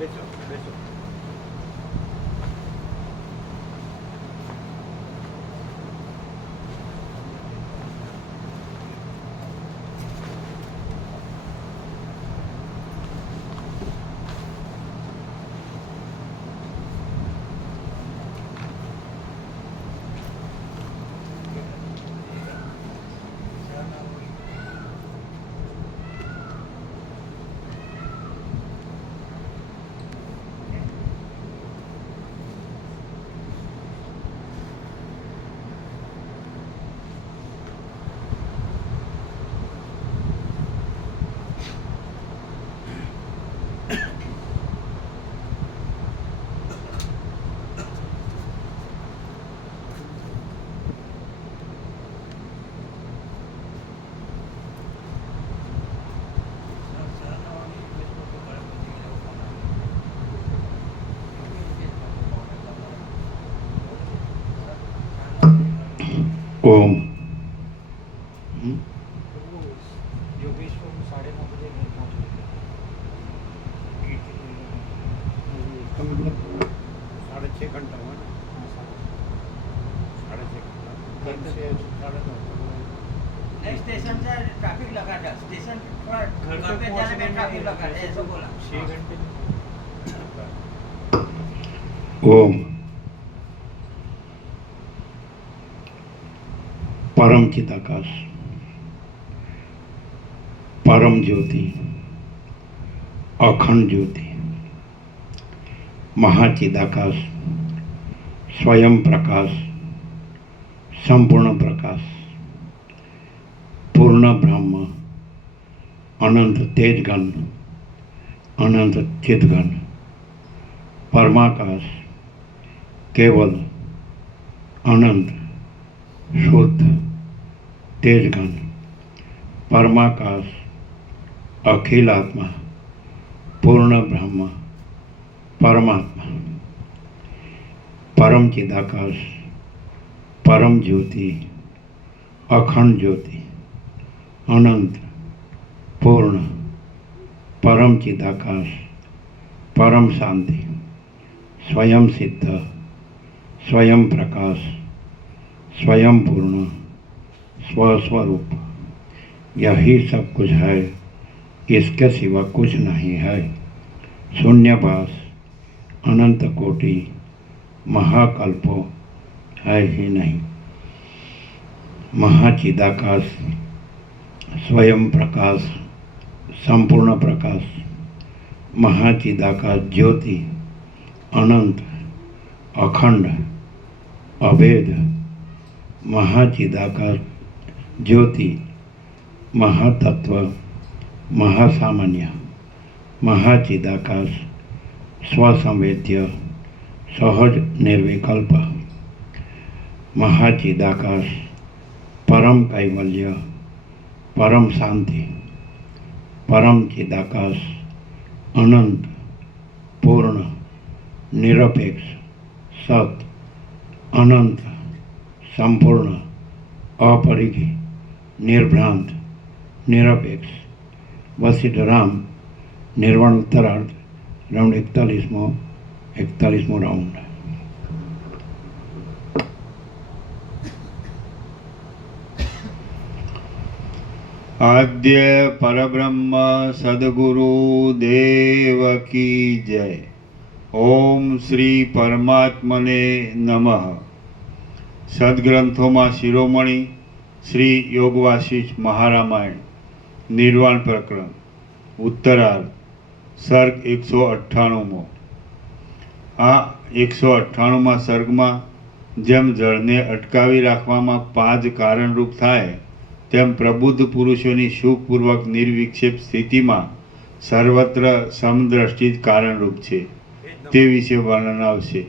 બેસો બેસો. ओम। योगेश को 9:30 बजे घर पहुँचेंगे। 6.5 घंटा हुआ ना। 6.5 घंटा घर से 9:30 नहीं, स्टेशन से ट्रैफिक लगा था। स्टेशन थोड़ा घर पे जाने में ट्रैफिक लगा था, ऐसा बोला। 6 घंटे। ओम। परम चिदाकाश, परम ज्योति, अखंड ज्योति, महाचिदाकाश, स्वयं प्रकाश, संपूर्ण प्रकाश, पूर्ण ब्रह्म, अनंत तेजगण, अनंत चिदगण, परमाकाश, केवल अनंत शुद्ध तेजगण, परमाकाश, अखिल आत्मा, पूर्ण ब्रह्म, परमात्मा, परम चिदाकाश, परम ज्योति, अखंड ज्योति, अनंत पूर्ण परम चिदाकाश, परम शांति, स्वयं सिद्ध, स्वयं प्रकाश, स्वयं पूर्ण, स्वस्वरूप, यही सब कुछ है, इसके सिवा कुछ नहीं है। शून्यवास, अनंत कोटि, महाकल्पो है ही नहीं। महाचिदाकाश, स्वयं प्रकाश, संपूर्ण प्रकाश, महाचिदाकाश ज्योति, अनंत, अखंड, अभेद, महाचिदाकाश ज्योति, महातत्व, महासामान्य, महाचिदाकाश, स्वसंवेद्य, सहज निर्विकल्प, महाचिदाकाश, परम कैवल्य, परम शांति, परम चिदाकाश, अनंत, पूर्ण, निरपेक्ष, सत, अनंत, संपूर्ण, अपरिघी, निर्भ्रांत, निरपेक्ष, वशिष्ठ राम, निर्वाण उत्तरार्ध, राउंड 41वां राउंड। आद्य परब्रह्म सद्गुरु देव की जय। ओम श्री परमात्मने नमः। सद्ग्रंथों शिरोमणि श्री योगवासिष्ठ महारामायण निर्वाण प्रकरण उत्तरार्ध सर्ग 198। आ 198 सर्ग में जेम जळने अटकावी राखवामां 5 कारणरूप थाय तेम प्रबुद्ध पुरुषोनी सुखपूर्वक निर्विक्षेप स्थिति में सर्वत्र समद्रष्टि कारणरूप है ते विषे वर्णन आवशे।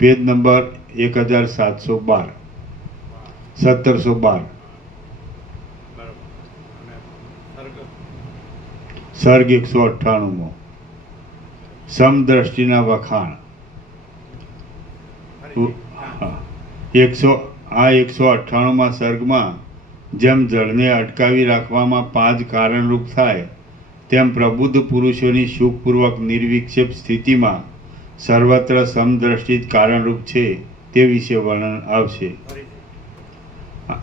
पेज नंबर 1712 1712 सर्ग 198 समद्रष्टिना वखाण। 198 सर्ग में जेम जळने अटकावी राखवामां 5 कारणरूप थाय તેમ પ્રબુદ્ધ પુરુષોની સુખપૂર્વક નિર્વિક્ષેપ સ્થિતિમાં સર્વત્ર સમદ્રષ્ટિ જ કારણરૂપ છે તે વિશે વર્ણન આવશે.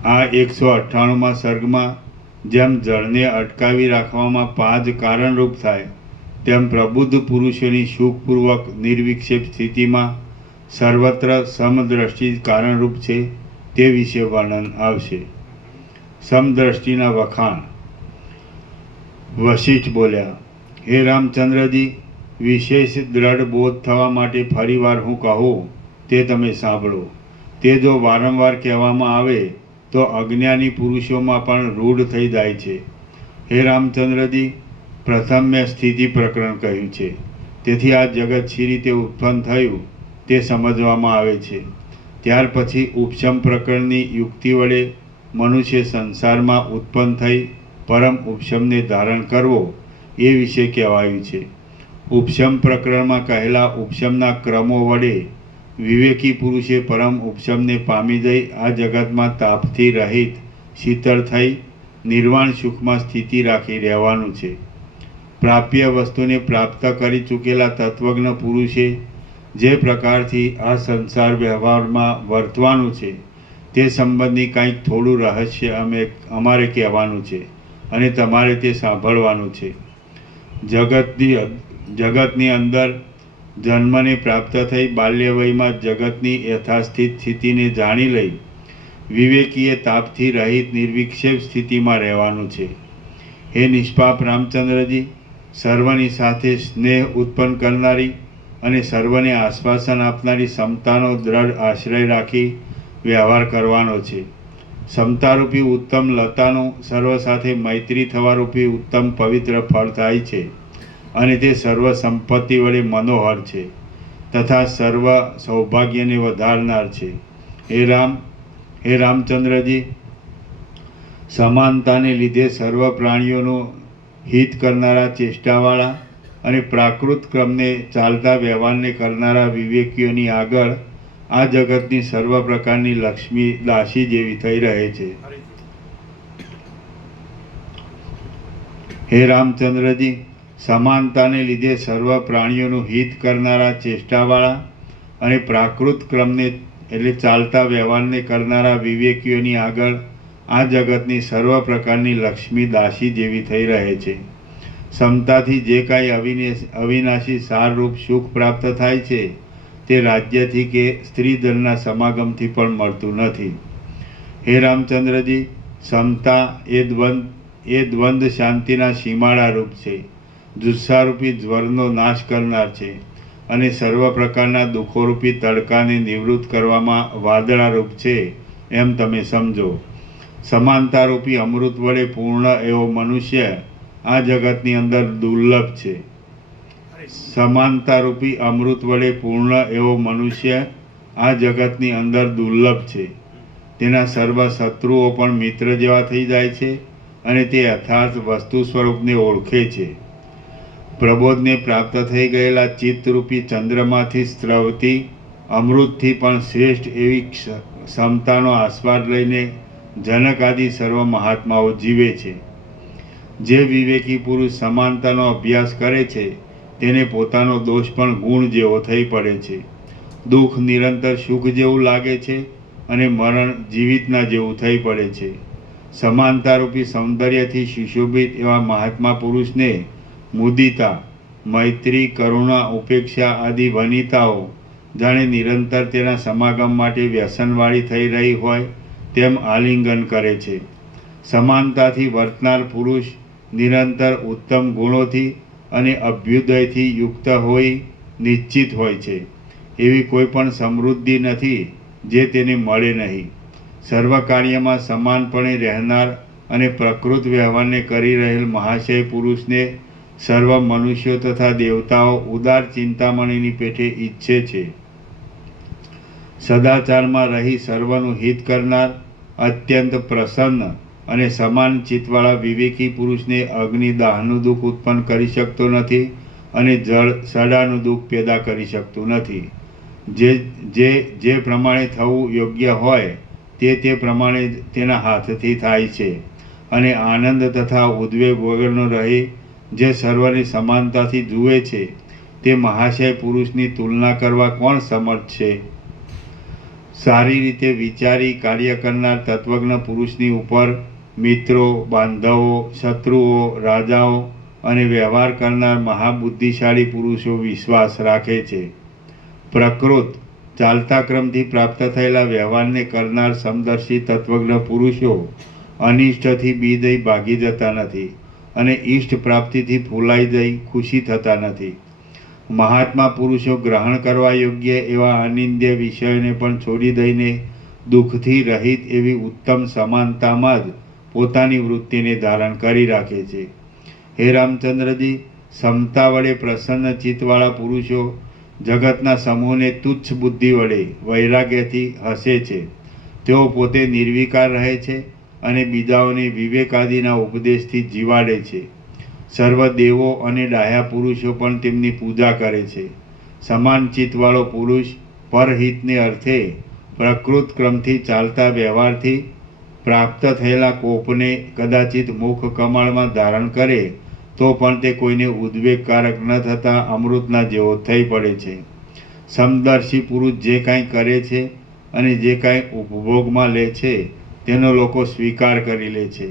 આ 198માં સર્ગમાં જેમ જળને અટકાવી રાખવામાં પાંચ કારણરૂપ થાય, તેમ પ્રબુદ્ધ પુરુષોની સુખપૂર્વક નિર્વિક્ષેપ સ્થિતિમાં સર્વત્ર સમદ્રષ્ટિ જ કારણરૂપ છે તે વિશે વર્ણન આવશે. સમદ્રષ્ટિના વખાણ. વશિષ્ઠ બોલ્યા, હે રામચંદ્રજી, વિશેષ દ્રઢ બોધ થવા માટે ફરીવાર હું કહું તે તમે સાંભળો. તે જો વારંવાર કહેવામાં આવે તો અજ્ઞાની પુરુષોમાં પણ રૂઢ થઈ જાય છે. હે રામચંદ્રજી, પ્રથમ મેં સ્થિતિ પ્રકરણ કહ્યું છે, તેથી આ જગત શી રીતે ઉત્પન્ન થયું તે સમજવામાં આવે છે. ત્યાર પછી ઉપશમ પ્રકરણની યુક્તિ વડે મનુષ્ય સંસારમાં ઉત્પન્ન થઈ પરમ ઉપશમને ધારણ કરવો એ વિશે કહેવાયું છે. ઉપશમ પ્રકરણમાં કહેલા ઉપશમના ક્રમો વડે વિવેકી પુરુષે પરમ ઉપશમને પામી જઈ આ જગતમાં તાપથી રહિત શીતળ થઈ નિર્વાણ સુખમાં સ્થિતિ રાખી રહેવાનું છે. પ્રાપ્ય વસ્તુને પ્રાપ્ત કરી ચૂકેલા તત્વજ્ઞ પુરુષે જે પ્રકારથી આ સંસાર વ્યવહારમાં વર્તવાનું છે તે સંબંધી કંઈક થોડું રહસ્ય અમારે કહેવાનું છે અને તમારે તે સાંભળવાનું છે. જગતની અંદર જન્મને પ્રાપ્ત થઈ બાલ્ય વયમાં જગતની યથાસ્થિત સ્થિતિને જાણી લઈ વિવેકીએ તાપથી રહિત નિર્વિક્ષેપ સ્થિતિમાં રહેવાનું છે. હે નિષ્પાપ રામચંદ્રજી, સર્વની સાથે સ્નેહ ઉત્પન્ન કરનારી અને સર્વને આશ્વાસન આપનારી સમતાનો દ્રઢ આશ્રય રાખી વ્યવહાર કરવાનો છે. સમતારૂપી ઉત્તમ લતાનું સર્વ સાથે મૈત્રી થવારૂપી ઉત્તમ પવિત્ર ફળ થાય છે અને તે સર્વ સંપત્તિ વડે મનોહર છે તથા સર્વ સૌભાગ્યને વધારનાર છે. હે રામચંદ્રજી, સમાનતાને લીધે સર્વ પ્રાણીઓનું હિત કરનારા ચેષ્ટાવાળા અને પ્રાકૃત ક્રમને ચાલતા વ્યવહારને કરનારા વિવેકીઓની આગળ આ જગતની સર્વ પ્રકારની લક્ષ્મી દાસી જેવી થઈ રહે છે. હે રામચંદ્રજી, સમાનતાને લીધે સર્વ પ્રાણીઓનું હિત કરનારા ચેષ્ટાવાળા અને પ્રાકૃત ક્રમને એટલે ચાલતા વ્યવહારને કરનારા વિવેકીઓની આગળ આ જગતની સર્વ પ્રકારની લક્ષ્મી દાસી જેવી થઈ રહે છે. સમતાથી જે કાંઈ અવિનાશી સારરૂપ સુખ પ્રાપ્ત થાય છે તે રાજ્યથી કે સ્ત્રીધનના સમાગમથી પણ મળતું નથી. હે રામચંદ્રજી, સમતા એ દ્વંદ્વ શાંતિના સીમાડા રૂપ છે, જુસ્સારૂપી જ્વરનો નાશ કરનાર છે અને સર્વ પ્રકારના દુઃખોરૂપી તડકાને નિવૃત્ત કરવામાં વાદળારૂપ છે એમ તમે સમજો. સમાનતારૂપી અમૃત વડે પૂર્ણ એવો મનુષ્ય આ જગતની અંદર દુર્લભ છે. સમાનતારૂપી અમૃત વડે પૂર્ણ એવો મનુષ્ય આ જગતની અંદર દુર્લભ છે. તેના સર્વ શત્રુઓ પણ મિત્ર જેવા થઈ જાય છે અને તે યથાર્થ વસ્તુ સ્વરૂપને ઓળખે છે. પ્રબોધને પ્રાપ્ત થઈ ગયેલા ચિત્તરૂપી ચંદ્રમાંથી સ્રવતી અમૃતથી પણ શ્રેષ્ઠ એવી ક્ષમતાનો આસ્વાદ લઈને જનક આદિ સર્વ મહાત્માઓ જીવે છે. જે વિવેકી પુરુષ સમાનતાનો અભ્યાસ કરે છે તેને પોતાનો દોષ પણ ગુણ જેવો થઈ પડે છે. દુઃખ નિરંતર સુખ જેવું લાગે છે અને મરણ જીવિતના જેવું થઈ પડે છે. સમાનતારૂપી સૌંદર્યથી સુશોભિત એવા મહાત્મા પુરુષને મુદિતા, મૈત્રી, કરુણા, ઉપેક્ષા આદિ વનિતાઓ જાણે નિરંતર તેના સમાગમ માટે વ્યસનવાળી થઈ રહી હોય તેમ આલિંગન કરે છે. સમાનતાથી વર્તનાર પુરુષ નિરંતર ઉત્તમ ગુણોથી અને અભ્યુદયથી યુક્ત હોઈ નિશ્ચિત હોય છે. એવી કોઈ પણ સમૃદ્ધિ નથી જે તેને મળે નહીં. સર્વ કાર્યમાં સમાનપણે રહેનાર અને પ્રકૃત વ્યવહારને કરી રહેલ મહાશય પુરુષને સર્વ મનુષ્યો તથા દેવતાઓ ઉદાર ચિંતામણીની પેઠે ઈચ્છે છે. સદાચારમાં રહી સર્વનું હિત કરનાર અત્યંત પ્રસન્ન અને સમાન ચિત્તવાળા વિવેકી પુરુષને અગ્નિ દાહનું દુઃખ ઉત્પન્ન કરી શકતો નથી અને જળ સડાનું દુઃખ પેદા કરી શકતું નથી. જે પ્રમાણે થવું યોગ્ય હોય તે પ્રમાણે તેના હાથથી થાય છે અને આનંદ તથા ઉદ્વેગ વગરનો રહી જે સર્વને સમાનતાથી જુએ છે, તે મહાશય પુરુષની તુલના કરવા કોણ સમર્થ છે? સારી રીતે વિચારી કાર્ય કરનાર તત્વજ્ઞ પુરુષની ઉપર મિત્રો, બાંધવો, શત્રુઓ, રાજાઓ અને વ્યવહાર કરનાર મહાબુદ્ધિશાળી પુરુષો વિશ્વાસ રાખે છે. પ્રકૃત ચાલતા ક્રમથી પ્રાપ્ત થયેલા વ્યવહારને કરનાર સમદર્શી તત્વજ્ઞ પુરુષો અનિષ્ટથી બીજઈ ભાગી જતા નથી અને ઈષ્ટ પ્રાપ્તિથી ફૂલાઈ જઈ ખુશી થતા નથી. મહાત્મા પુરુષો ગ્રહણ કરવા યોગ્ય એવા અનિંદ્ય વિષયોને પણ છોડી દઈને દુઃખથી રહિત એવી ઉત્તમ સમાનતામાં જ પોતાની વૃત્તિને ધારણ કરી રાખે છે. હે રામચંદ્રજી, સમતા વડે પ્રસન્ન ચિત્તવાળા પુરુષો જગતના સમૂહને તુચ્છ બુદ્ધિ વડે વૈરાગ્યથી હસે છે. તેઓ પોતે નિર્વિકાર રહે છે અને બીજાઓને વિવેકાદિના ઉપદેશથી જીવાડે છે. સર્વ દેવો અને ડાહ્યા પુરુષો પણ તેમની પૂજા કરે છે. સમાન ચિત્તવાળો પુરુષ પરહિતને અર્થે પ્રકૃત ક્રમથી ચાલતા વ્યવહારથી પ્રાપ્ત થયેલા કોપને કદાચિત મુખ કમળમાં ધારણ કરે તો પણ તે કોઈને ઉદ્વેગકારક ન થતાં અમૃતના જેવો થઈ પડે છે. સમદર્શી પુરુષ જે કાંઈ કરે છે અને જે કાંઈ ઉપભોગમાં લે છે તેનો લોકો સ્વીકાર કરી લે છે.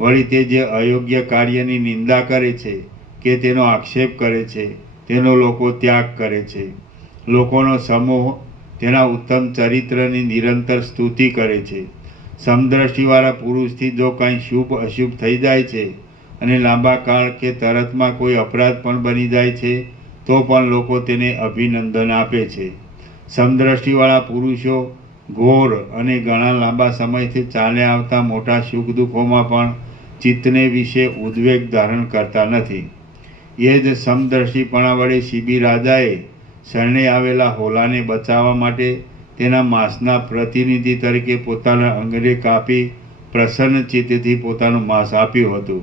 વળી તે જે અયોગ્ય કાર્યની નિંદા કરે છે કે તેનો આક્ષેપ કરે છે તેનો લોકો ત્યાગ કરે છે. લોકોનો સમૂહ તેના ઉત્તમ ચરિત્રની નિરંતર સ્તુતિ કરે છે. સમદ્રષ્ટિવાળા પુરુષથી જો કાંઈ શુભ અશુભ થઈ જાય છે અને લાંબા કાળ કે તરતમાં કોઈ અપરાધ પણ બની જાય છે તો પણ લોકો તેને અભિનંદન આપે છે. સમદ્રષ્ટિવાળા પુરુષો ઘોર અને ઘણા લાંબા સમયથી ચાલ્યા આવતા મોટા સુખ દુઃખોમાં પણ ચિત્તને વિશે ઉદ્વેગ ધારણ કરતા નથી. એ જ સમદ્રષ્ટિપણા વડે શિબી રાજાએ શરણે આવેલા હોલાને બચાવવા માટે તેના માંસના પ્રતિનિધિ તરીકે પોતાના અંગને કાપી પ્રસન્ન ચિત્તથી પોતાનું માંસ આપ્યું હતું.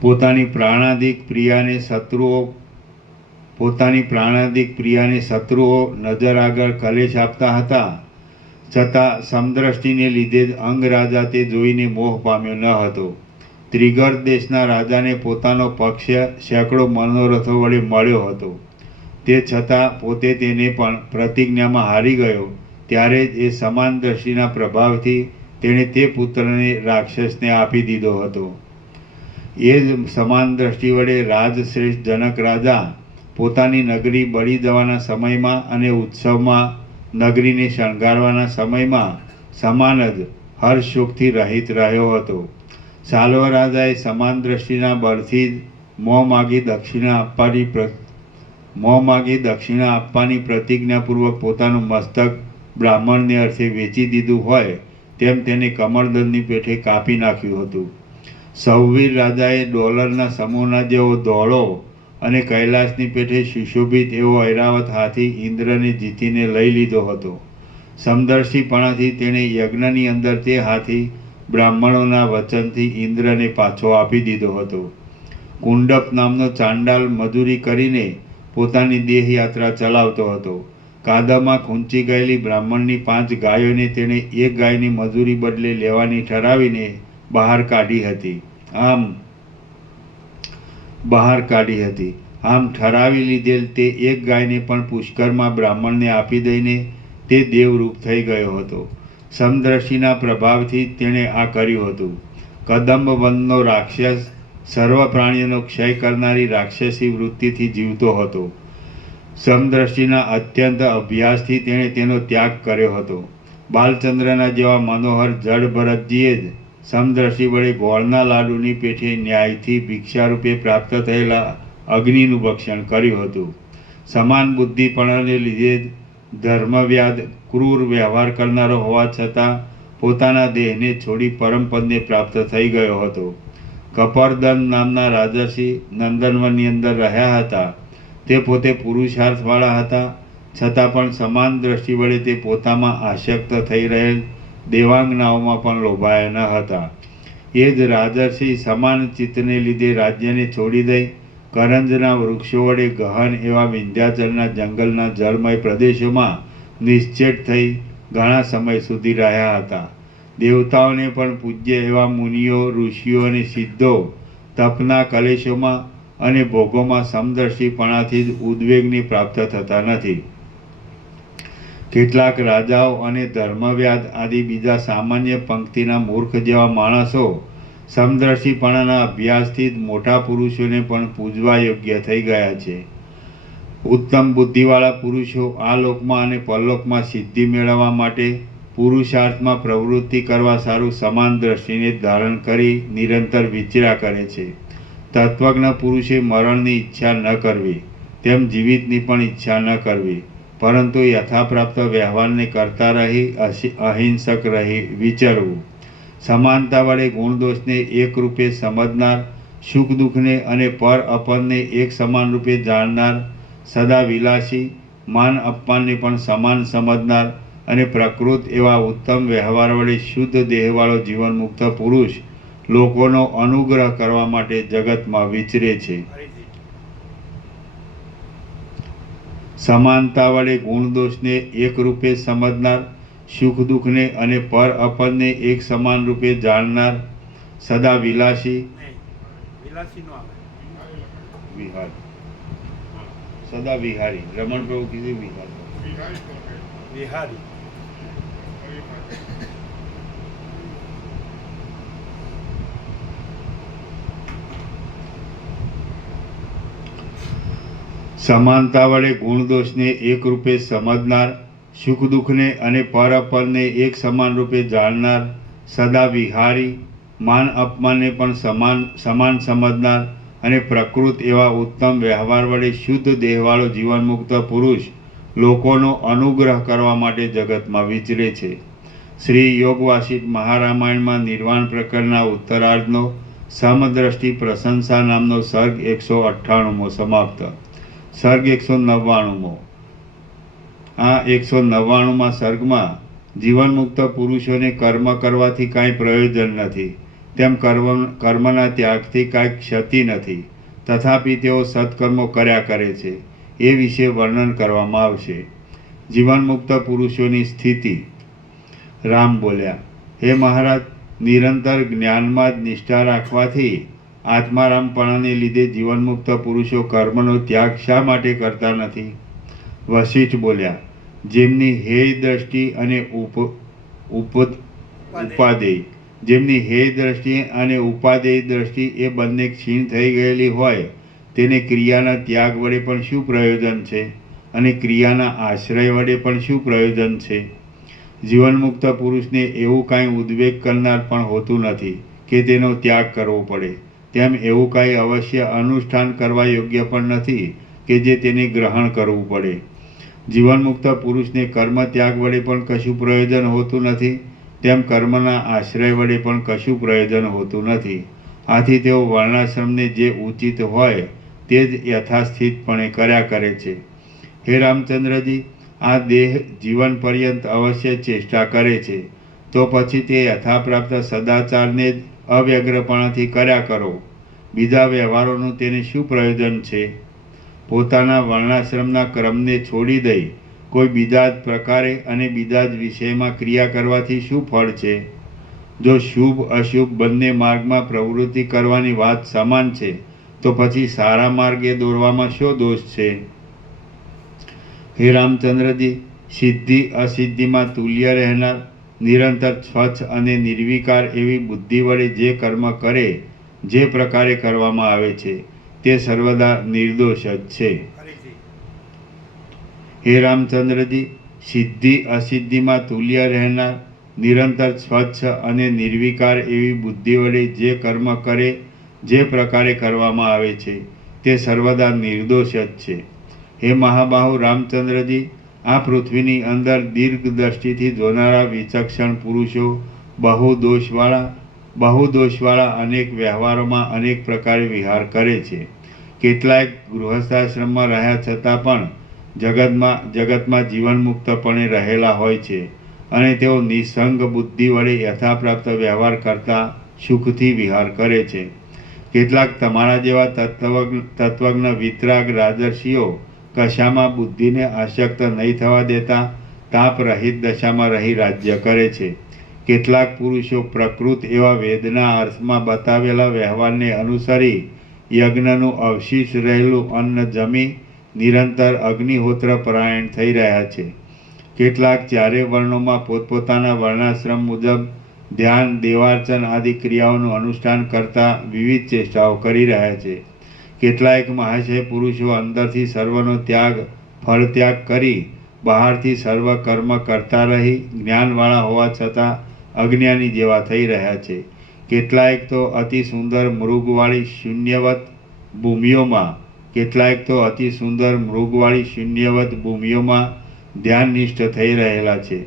પોતાની પ્રાણાધિક પ્રિયાને શત્રુઓ નજર આગળ કલેશ આપતા હતા, છતાં સમદ્રષ્ટિને લીધે જ અંગરાજા તે જોઈને મોહ પામ્યો ન હતો. ત્રિગર્ત દેશના રાજાને પોતાનો પક્ષ સેંકડો મનોરથો વડે મળ્યો હતો. તે છતાં પોતે તેને પણ પ્રતિજ્ઞામાં હારી ગયો. ત્યારે જ એ સમાન દ્રષ્ટિના પ્રભાવથી તેણે તે પુત્રને રાક્ષસને આપી દીધો હતો. એ જ સમાન દ્રષ્ટિ વડે રાજશ્રેષ્ઠ જનક રાજા પોતાની નગરી બળી જવાના સમયમાં અને ઉત્સવમાં નગરીને શણગારવાના સમયમાં સમાન જ હર્ષશોકથી રહિત રહ્યો હતો. સાલ્વ રાજાએ સમાન દ્રષ્ટિના બળથી જ મોં માગી દક્ષિણા આપવાની પ્રતિજ્ઞાપૂર્વક પોતાનું મસ્તક બ્રાહ્મણને અર્થે વેચી દીધું હોય તેમ તેને કમળદળની પેઠે કાપી નાખ્યું હતું. સૌવીર રાજાએ ડોલરના સમૂહના જેવો ધોળો અને કૈલાસની પેઠે સુશોભિત એવો ઐરાવત હાથી ઇન્દ્રને જીતીને લઈ લીધો હતો. સમદર્શીપણાથી તેણે યજ્ઞની અંદર તે હાથી બ્રાહ્મણોના વચનથી ઇન્દ્રને પાછો આપી દીધો હતો. કુંડપ નામનો ચાંડાલ મજૂરી કરીને પોતાની દેહયાત્રા ચલાવતો હતો. કાદવમાં ખૂંચી ગયેલી બ્રાહ્મણની 5 ગાયોને તેણે એક ગાયની મજૂરી બદલે લેવાની ઠરાવીને બહાર કાઢી હતી. આમ ઠરાવી લીધેલ તે એક ગાયને પણ પુષ્કરમાં બ્રાહ્મણને આપી દઈને તે દેવરૂપ થઈ ગયો હતો. સમદ્રષ્ટિના પ્રભાવથી તેણે આ કર્યું હતું. કદંબ વનનો રાક્ષસ સર્વ પ્રાણીઓનો ક્ષય કરનારી રાક્ષસી વૃત્તિથી જીવતો હતો. સમદ્રષ્ટિના અત્યંત અભ્યાસથી તેણે તેનો ત્યાગ કર્યો હતો. બાલચંદ્રના જેવા મનોહર જડ ભરતજીએ જ સમદ્રષ્ટિ વડે ગોળના લાડુની પેઠે ન્યાયથી ભિક્ષારૂપે પ્રાપ્ત થયેલા અગ્નિનું ભક્ષણ કર્યું હતું. સમાન બુદ્ધિપણાને લીધે જ ધર્મવ્યાદ ક્રૂર વ્યવહાર કરનારો હોવા છતાં પોતાના દેહને છોડી પરમપદને પ્રાપ્ત થઈ ગયો હતો. કપરદન નામના રાજર્ષિ નંદનવનની અંદર રહ્યા હતા. તે પોતે પુરુષાર્થવાળા હતા, છતાં પણ સમાન દ્રષ્ટિ વડે તે પોતામાં આસક્ત થઈ રહેલ દેવાંગનાઓમાં પણ લોભાયા ન હતા. એ જ રાજર્ષિ સમાન ચિત્તને લીધે રાજ્યને છોડી દઈ કરંજના વૃક્ષો વડે ગહન એવા વિંધ્યાચલના જંગલના જળમય પ્રદેશોમાં નિશ્ચેટ થઈ ઘણા સમય સુધી રહ્યા હતા. દેવતાઓને પણ પૂજ્ય એવા મુનિઓ, ઋષિઓ અને સિદ્ધો તપના કલેશોમાં અને ભોગોમાં સમદર્શીપણાથી જ ઉદ્વેગની પ્રાપ્ત થતા નથી. કેટલાક રાજાઓ અને ધર્મવ્યાદ આદિ બીજા સામાન્ય પંક્તિના મૂર્ખ જેવા માણસો સમદર્શીપણાના અભ્યાસથી જ મોટા પુરુષોને પણ પૂજવા યોગ્ય થઈ ગયા છે. ઉત્તમ બુદ્ધિવાળા પુરુષો આ લોકમાં અને પરલોકમાં સિદ્ધિ મેળવવા માટે પુરુષાર્થમાં પ્રવૃત્તિ કરવા સારું સમાન દ્રષ્ટિને ધારણ કરી નિરંતર વિચર્યા કરે છે. તત્વજ્ઞ પુરુષે મરણની ઈચ્છા ન કરવી, તેમ જીવિતની પણ ઈચ્છા ન કરવી, પરંતુ યથાપ્રાપ્ત વ્યવહારને કરતા રહી અહિંસક રહી વિચરવું. સમાનતા વડે ગુણદોષને એક રૂપે સમજનાર, સુખ દુઃખને અને પર અપનને એક સમાન રૂપે જાણનાર, સદા વિલાસી, માન અપમાનને પણ સમાન સમજનાર અને પ્રકૃત એવા ઉત્તમ વ્યવહાર વડે શુદ્ધ દેહવાળો જીવનમુક્ત પુરુષ લોકોનો અનુગ્રહ કરવા માટે જગતમાં વિચરે છે. સમાનતા વડે ગુણદોષને એક રૂપે સમજનાર, સુખ દુઃખને અને પર અપનને એક સમાન રૂપે જાણનાર, સદા વિલાસી વિહાર સદા વિહારી રમણ પ્રભુ કીધું વિહારી સમાનતા વડે ગુણદોષને એક રૂપે સમજનાર, સુખ દુઃખને અને પર અપનને એક સમાન રૂપે જાણનાર, સદા વિહારી, માન અપમાનને પણ સમાન સમજનાર અને પ્રકૃત એવા ઉત્તમ વ્યવહાર વડે શુદ્ધ દેહવાળો જીવનમુક્ત પુરુષ લોકોનો અનુગ્રહ કરવા માટે જગતમાં વિચરે છે. શ્રી યોગવાસિષ્ઠ મહારામાયણમાં નિર્વાણ પ્રકરણના ઉત્તરાર્ધનો સમદ્રષ્ટિ પ્રશંસા નામનો સર્ગ 198મો સમાપ્ત. સર્ગ 199મો. આ 199મા સર્ગમાં જીવનમુક્ત પુરુષોને કર્મ કરવાથી કાંઈ પ્રયોજન નથી, તેમ કર્મના ત્યાગથી કાંઈ ક્ષતિ નથી, તથાપિ તેઓ સત્કર્મો કર્યા કરે છે એ વિશે વર્ણન કરવામાં આવશે. જીવનમુક્ત પુરુષોની સ્થિતિ. રામ બોલ્યા, હે મહારાજ, નિરંતર જ્ઞાનમાં જ નિષ્ઠા રાખવાથી આત્મારામપણાને લીધે જીવનમુક્ત પુરુષો કર્મનો ત્યાગ શા માટે કરતા નથી? વશિષ્ઠ બોલ્યા, જેમની હેય દ્રષ્ટિ અને ઉપાદેય દ્રષ્ટિ એ બંને ક્ષીણ થઈ ગયેલી હોય તેને ક્રિયાના ત્યાગ વડે પણ શું પ્રયોજન છે અને ક્રિયાના આશ્રય વડે પણ શું પ્રયોજન છે? જીવનમુક્ત પુરુષને એવું કાંઈ ઉદ્વેગ કરનાર પણ હોતું નથી કે તેનો ત્યાગ કરવો પડે, તેમ એવું કાંઈ અવશ્ય અનુષ્ઠાન કરવા યોગ્ય પણ નથી કે જે તેને ગ્રહણ કરવું પડે. જીવનમુક્ત પુરુષને કર્મ ત્યાગ વડે પણ કશું પ્રયોજન હોતું નથી, તેમ કર્મના આશ્રય વડે પણ કશું પ્રયોજન હોતું નથી. આથી તેઓ વર્ણાશ્રમને જે ઉચિત હોય તે જ યથાસ્થિતપણે કર્યા કરે છે. હે રામચંદ્રજી, આ દેહ જીવન પર્યંત અવશ્ય ચેષ્ટા કરે છે, તો પછી તે યથાપ્રાપ્ત સદાચારને જ અવ્યગ્રપણાથી કર્યા કરો. બીજા વ્યવહારોનું તેને શું પ્રયોજન છે? પોતાના વર્ણાશ્રમના ક્રમને છોડી દઈ કોઈ બીજા જ પ્રકારે અને બીજા જ વિષયમાં ક્રિયા કરવાથી શું ફળ છે? જો શુભ અશુભ બંને માર્ગમાં પ્રવૃત્તિ કરવાની વાત સમાન છે, તો પછી સારા માર્ગે દોરવામાં શો દોષ છે? હે રામચંદ્રજી, સિદ્ધિ અસિદ્ધિમાં તુલ્ય રહેનાર, નિરંતર સ્વચ્છ અને નિર્વિકાર એવી બુદ્ધિ વડે જે કર્મ કરે જે પ્રકારે કરવામાં આવે છે તે સર્વદા નિર્દોષ જ છે. હે રામચંદ્રજી, સિદ્ધિ અસિદ્ધિમાં તુલ્ય રહેનાર, નિરંતર સ્વચ્છ અને નિર્વિકાર એવી બુદ્ધિ વડે જે કર્મ કરે જે પ્રકારે કરવામાં આવે છે તે સર્વદા નિર્દોષ જ છે. હે મહાબાહુ રામચંદ્રજી, આ પૃથ્વીની અંદર દીર્ઘ દ્રષ્ટિથી જોનારા વિચક્ષણ પુરુષો બહુ દોષવાળા અનેક વ્યવહારોમાં અનેક પ્રકારે વિહાર કરે છે. કેટલાક ગૃહસ્થાશ્રમમાં રહ્યા છતાં પણ જગતમાં જીવનમુક્તપણે રહેલા હોય છે અને તેઓ નિસંગ બુદ્ધિ વડે યથાપ્રાપ્ત વ્યવહાર કરતા સુખથી વિહાર કરે છે. કેટલાક તમારા જેવા તત્વજ્ઞ વિતરાગ રાજર્ષિઓ કશામાં બુદ્ધિને આસક્ત નહીં થવા દેતા તાપ રહિત દશામાં રહી રાજ્ય કરે છે. કેટલાક પુરુષો પ્રકૃત એવા વેદના અર્થમાં બતાવેલા વ્યવહારને અનુસરી યજ્ઞનું અવશેષ રહેલું અન્ન જમી નિરંતર અગ્નિહોત્ર પરાયણ થઈ રહ્યા છે. કેટલાક ચારે વર્ણોમાં પોતપોતાના વર્ણાશ્રમ મુજબ ધ્યાન, દેવાર્ચન આદિ ક્રિયાઓનું અનુષ્ઠાન કરતા વિવિધ ચેષ્ટાઓ કરી રહ્યા છે. કેટલાક મહાશય પુરુષો અંદરથી સર્વનો ત્યાગ, ફળ ત્યાગ કરી બહારથી સર્વ કર્મ કરતા રહી જ્ઞાનવાળા હોવા છતાં અજ્ઞાની જેવા થઈ રહ્યા છે. કેટલાક તો અતિ સુંદર મૃગવાળી શૂન્યવત ભૂમિઓમાં ધ્યાનનિષ્ઠ થઈ રહેલા છે.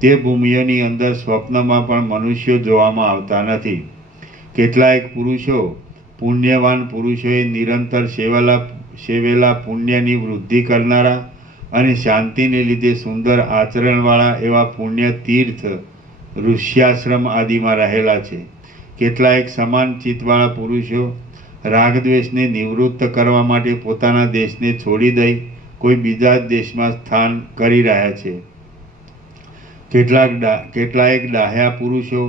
તે ભૂમિઓની અંદર સ્વપ્નમાં પણ મનુષ્યો જોવામાં આવતા નથી. કેટલાક પુરુષો પુણ્યવાન પુરુષોએ નિરંતર સેવેલા પુણ્યની વૃદ્ધિ કરનારા અને શાંતિને લીધે સુંદર આચરણવાળા એવા પુણ્ય તીર્થ ઋષ્યાશ્રમ આદિમાં રહેલા છે. કેટલાક સમાન ચિત્તવાળા પુરુષો રાગદ્વેષને નિવૃત્ત કરવા માટે પોતાના દેશને છોડી દઈ કોઈ બીજા જ દેશમાં સ્થાન કરી રહ્યા છે. કેટલાક ડાહ્યા પુરુષો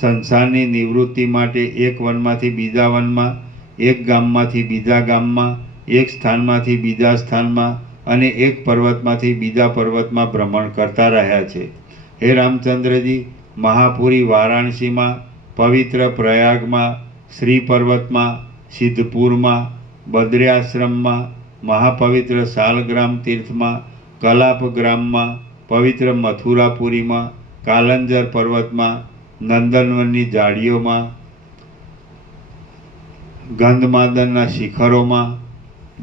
સંસારની નિવૃત્તિ માટે એક વનમાંથી બીજા વનમાં, એક ગામમાંથી બીજા ગામમાં, એક સ્થાનમાંથી બીજા સ્થાનમાં અને એક પર્વતમાંથી બીજા પર્વતમાં ભ્રમણ કરતા રહ્યા છે. હે રામચંદ્રજી, મહાપુરી વારાણસીમાં, પવિત્ર પ્રયાગમાં, શ્રી પર્વતમાં, સિદ્ધપુરમાં, બદ્ર્યાશ્રમમાં, મહાપવિત્ર શાલગ્રામ તીર્થમાં, કલાપ ગ્રામમાં, પવિત્ર મથુરાપુરીમાં, કાલંજર પર્વતમાં, નંદનવનની ઝાડીઓમાં, ગંધમાદનના શિખરોમાં,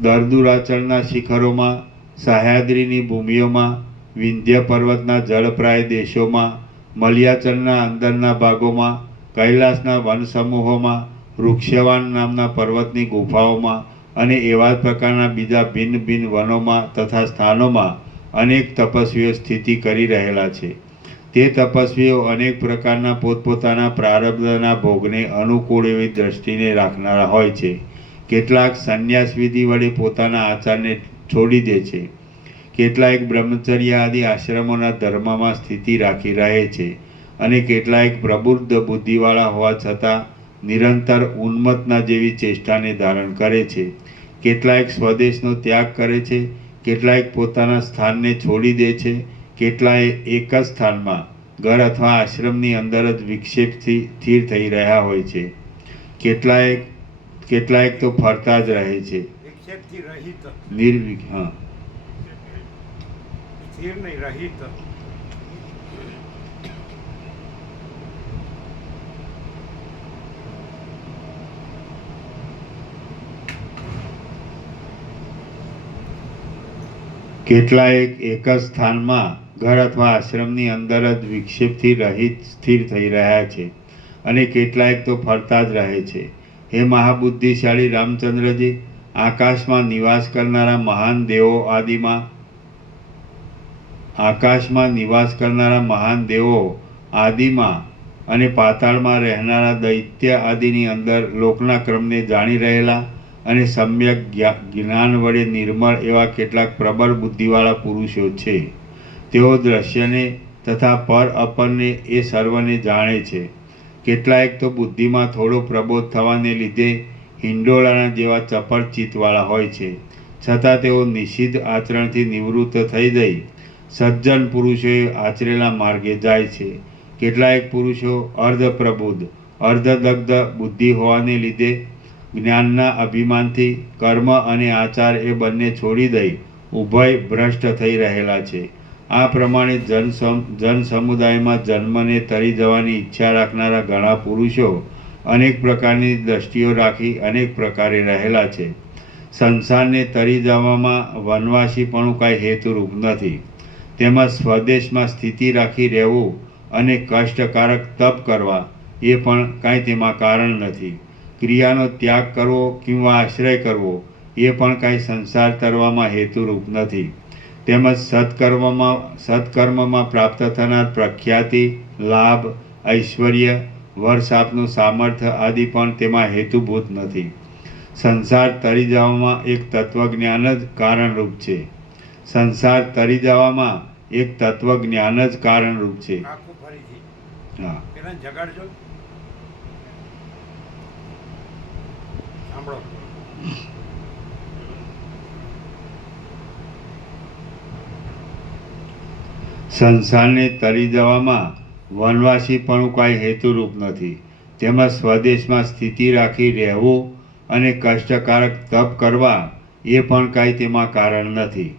દર્દુરાચળના શિખરોમાં, સહ્યાદ્રીની ભૂમિઓમાં, વિંધ્ય પર્વતના જળપ્રાય દેશોમાં, મલયાચલના અંદરના ભાગોમાં, કૈલાસના વનસમૂહોમાં, વૃક્ષવાન નામના પર્વતની ગુફાઓમાં અને એવા જ પ્રકારના બીજા ભિન્ન ભિન્ન વનોમાં તથા સ્થાનોમાં અનેક તપસ્વીઓ સ્થિતિ કરી રહેલા છે. તે તપસ્વીઓ અનેક પ્રકારના પોતપોતાના પ્રારબ્ધના ભોગને અનુકૂળ એવી દ્રષ્ટિને રાખનારા હોય છે. કેટલાક સંન્યાસ વિધિ વડે પોતાના આચારને છોડી દે છે. કેટલાક બ્રહ્મચર્ય આદિ આશ્રમોના ધર્મમાં સ્થિતિ રાખી રહે છે અને કેટલાક પ્રબુદ્ધ બુદ્ધિવાળા હોવા છતાં નિરંતર ઉન્મત્તના જેવી ચેષ્ટાને ધારણ કરે છે. કેટલાક સ્વદેશનો ત્યાગ કરે છે, કેટલાક પોતાના સ્થાનને છોડી દે છે, કેટલાય એક જ સ્થાનમાં ઘર અથવા આશ્રમની અંદર જ વિક્ષેપથી સ્થિર થઈ રહ્યા હોય છે. કેટલાક તો ફરતા જ રહે છે. વિક્ષેપથી રહિત, હા, સ્થિર નહીં, રહિત. કેટલાક એક જ સ્થાનમાં ઘર અથવા આશ્રમની અંદર જ વિક્ષેપથી રહિત સ્થિર થઈ રહ્યા છે અને કેટલાક તો ફરતા જ રહે છે. હે મહાબુદ્ધિશાળી રામચંદ્રજી, આકાશમાં નિવાસ કરનારા મહાન દેવો આદિમાં અને પાતાળમાં રહેનારા દૈત્ય આદિની અંદર લોકના ક્રમને જાણી રહેલા અને સમ્યક જ્ઞાન વડે નિર્મળ એવા કેટલાક પ્રબળ બુદ્ધિવાળા પુરુષો છે. તેઓ દ્રશ્યને તથા પર અપરને એ સર્વને જાણે છે. કેટલાક તો બુદ્ધિમાં થોડો પ્રબોધ થવાને લીધે હિંડોળાના જેવા ચપળ ચિત્તવાળા હોય છે, છતાં તેઓ નિષિદ્ધ આચરણથી નિવૃત્ત થઈ જઈ સજ્જન પુરુષોએ આચરેલા માર્ગે જાય છે. કેટલાક પુરુષો અર્ધપ્રબુદ્ધ, અર્ધદગ્ધ બુદ્ધિ હોવાને લીધે જ્ઞાનના અભિમાનથી કર્મ અને આચાર એ બંને છોડી દઈ ઉભય ભ્રષ્ટ થઈ રહેલા છે. આ પ્રમાણે જન સમુદાયમાં જન્મને તરી જવાની ઈચ્છા રાખનારા ઘણા પુરુષો અનેક પ્રકારની દ્રષ્ટિઓ રાખી અનેક પ્રકારે રહેલા છે. સંસારને તરી જવામાં વનવાસીપણું કાંઈ હેતુરૂપ નથી. તેમાં સ્વદેશમાં સ્થિતિ રાખી રહેવું અને કષ્ટકારક તપ કરવા એ પણ કાંઈ તેમાં કારણ નથી. ક્રિયાનો ત્યાગ કરવો કિંવા આશ્રય કરવો એ પણ કાંઈ સંસાર તરવામાં હેતુરૂપ નથી. તેમજ સત્કર્મમાં પ્રાપ્ત થનાર પ્રખ્યાતિ, લાભ, ઐશ્વર્ય, વર્ષ આપનું સામર્થ્ય આદિ પણ તેમાં હેતુભૂત નથી. સંસાર તરી જવામાં એક તત્વજ્ઞાન જ કારણરૂપ છે. સંસાર તરી જવામાં એક તત્વજ્ઞાન જ કારણરૂપ છે. હા. પેલા જગાડજો. સાંભળો. સંસારને તરી જવામાં વનવાસીપણું કાંઈ હેતુરૂપ નથી. તેમાં સ્વદેશમાં સ્થિતિ રાખી રહેવું અને કષ્ટકારક તપ કરવા એ પણ કાંઈ તેમાં કારણ નથી.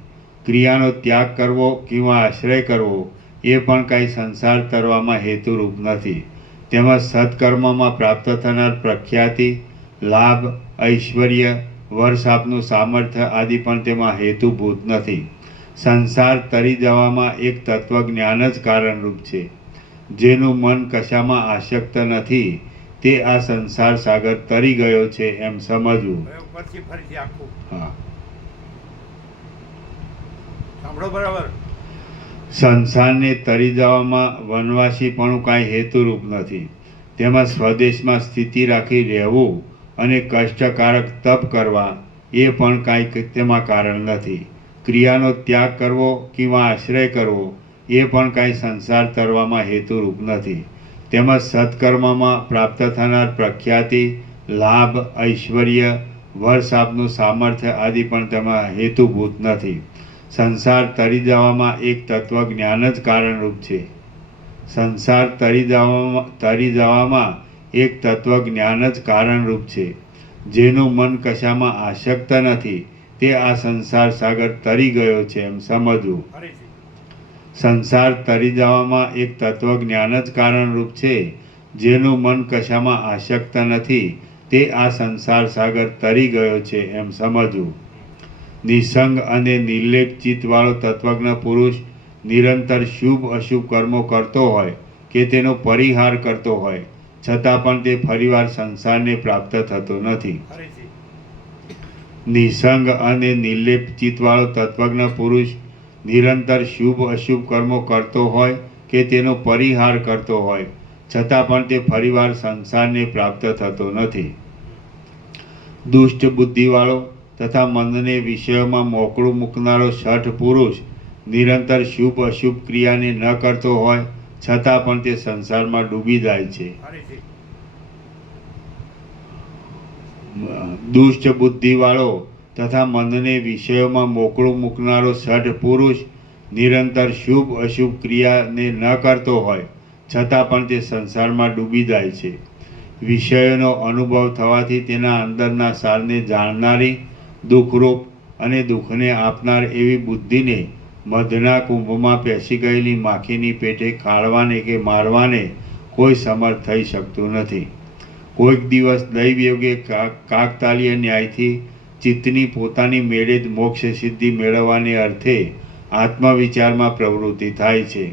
ક્રિયાનો ત્યાગ કરવો કિંવા આશ્રય કરવો એ પણ કાંઈ સંસાર તરવામાં હેતુરૂપ નથી. તેમાં સત્કર્મમાં પ્રાપ્ત થનાર પ્રખ્યાતિ, લાભ, ઐશ્વર્ય, વર્ષ આપનું સામર્થ્ય આદિ પણ તેમાં હેતુભૂત નથી. સંસાર તરી જવામાં એક તત્વજ્ઞાન જ કારણરૂપ છે. જેનું મન કશામાં આસક્ત નથી તે આ સંસાર સાગર તરી ગયો છે એમ સમજવું. હવે ઉપરથી ફરીથી આખું હા. સાંભળો બરાબર. સંસારને તરી જવામાં વનવાસીપણું કાંઈ હેતુરૂપ નથી. તેમાં સ્વદેશમાં સ્થિતિ રાખી રહેવું અને કષ્ટકારક તપ કરવા એ પણ કાંઈ તેમાં કારણ નથી. ક્રિયાનો ત્યાગ કરવો કિંવા આશ્રય કરવો એ પણ કાંઈ સંસાર તરવામાં હેતુરૂપ નથી. તેમાં સત્કર્મમાં પ્રાપ્ત થનાર પ્રખ્યાતિ, લાભ, ઐશ્વર્ય, વર્ષ આપનું સામર્થ્ય આદિ પણ તેમાં હેતુભૂત નથી. સંસાર તરી જવામાં એક તત્વજ્ઞાન જ કારણરૂપ છે. સંસાર તરી જવામાં એક તત્વજ્ઞાન જ કારણરૂપ છે. જેનું મન કશામાં આસક્ત નથી તે આ સંસાર સાગર તરી ગયો છે એમ સમજવું. ફરીથી. સંસાર તરી જવામાં એક તત્વજ્ઞાન જ કારણરૂપ છે. જેનું મન કશામાં આસક્ત નથી તે આ સંસાર સાગર તરી ગયો છે એમ સમજવું. નિસંગ અને નિર્લેપ ચિત્તવાળો તત્વજ્ઞ પુરુષ નિરંતર શુભ અશુભ કર્મો કરતો હોય કે તેનો પરિહાર કરતો હોય છતાં પણ તે ફરીવાર સંસારને પ્રાપ્ત થતો નથી. ફરીથી. નિસંગ અને નિર્લેપ ચિત્તવાળો તત્વજ્ઞ પુરુષ નિરંતર શુભ અશુભ કર્મો કરતો હોય કે તેનો પરિહાર કરતો હોય છતાં પણ તે ફરીવાર સંસારને પ્રાપ્ત થતો નથી. દુષ્ટ બુદ્ધિવાળો તથા મનને વિષયોમાં મોકળું મૂકનારો શઠ પુરુષ નિરંતર શુભ અશુભ ક્રિયાને ન કરતો હોય છતાં પણ તે સંસારમાં ડૂબી જાય છે. ફરીથી. દુષ્ટ બુદ્ધિવાળો તથા મનને વિષયોમાં મોકળું મૂકનારો શઠ પુરુષ નિરંતર શુભ અશુભ ક્રિયાને ન કરતો હોય છતાં પણ તે સંસારમાં ડૂબી જાય છે. વિષયોનો અનુભવ થવાથી તેના અંદરના સારને જાણનારી, દુઃખરૂપ અને દુઃખને આપનાર એવી બુદ્ધિને મધના કુંભમાં પેસી ગયેલી માખીની પેટે ખાળવાને કે મારવાને કોઈ સમર્થ થઈ શકતું નથી. કોઈક દિવસ દૈવયોગે કાકતાલીય ન્યાયથી ચિત્તની પોતાની મેળે જ મોક્ષ સિદ્ધિ મેળવવાને અર્થે આત્મવિચારમાં પ્રવૃત્તિ થાય છે.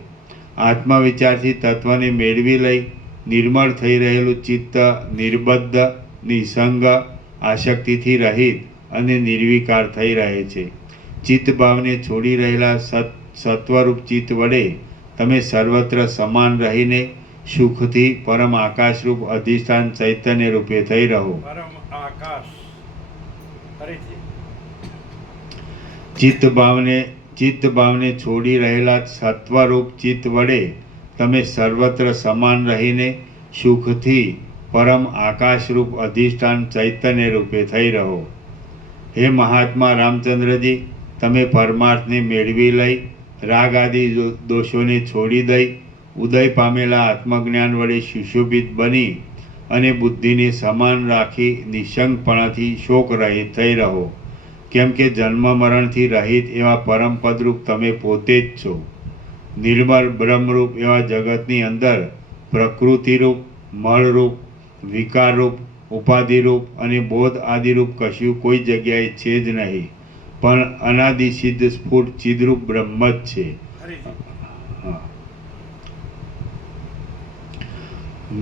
આત્મવિચારથી તત્વને મેળવી લઈ નિર્મળ થઈ રહેલું ચિત્ત નિર્બદ્ધ, નિસંગ, આસક્તિથી રહિત અને નિર્વિકાર થઈ રહે છે. ચિત્ત ભાવને છોડી રહેલા સત્વરૂપ ચિત્ત વડે તમે સર્વત્ર સમાન રહીને સુખથી પરમ આકાશરૂપ અધિષ્ઠાન ચૈતન્ય રૂપે થઈ રહો. પરમ આકાશ. ફરીથી. ચિત્ત ભાવને છોડી રહેલા સત્વરૂપ ચિત્ત વડે તમે સર્વત્ર સમાન રહીને સુખથી પરમ આકાશરૂપ અધિષ્ઠાન ચૈતન્ય રૂપે થઈ રહો. હે મહાત્મા રામચંદ્રજી, તમે પરમાર્થને મેળવી લઈ રાગ આદિ દોષોને છોડી દઈ ઉદય પામેલા આત્મજ્ઞાન વડે સુશોભિત બની અને બુદ્ધિને સમાન રાખી નિશંકપણાથી શોક રહિત થઈ રહો. કેમ કે જન્મ મરણથી રહિત એવા પરમ પદરૂપ તમે પોતે જ છો. નિર્મળ બ્રહ્મરૂપ એવા જગતની અંદર પ્રકૃતિરૂપ, મળરૂપ, વિકારરૂપ, ઉપાધિરૂપ અને બોધ આદિરૂપ કશું કોઈ જગ્યાએ છે જ નહીં, પણ અનાદિ સિદ્ધ સ્ફુટ ચિદરૂપ બ્રહ્મ જ છે. ફરીથી.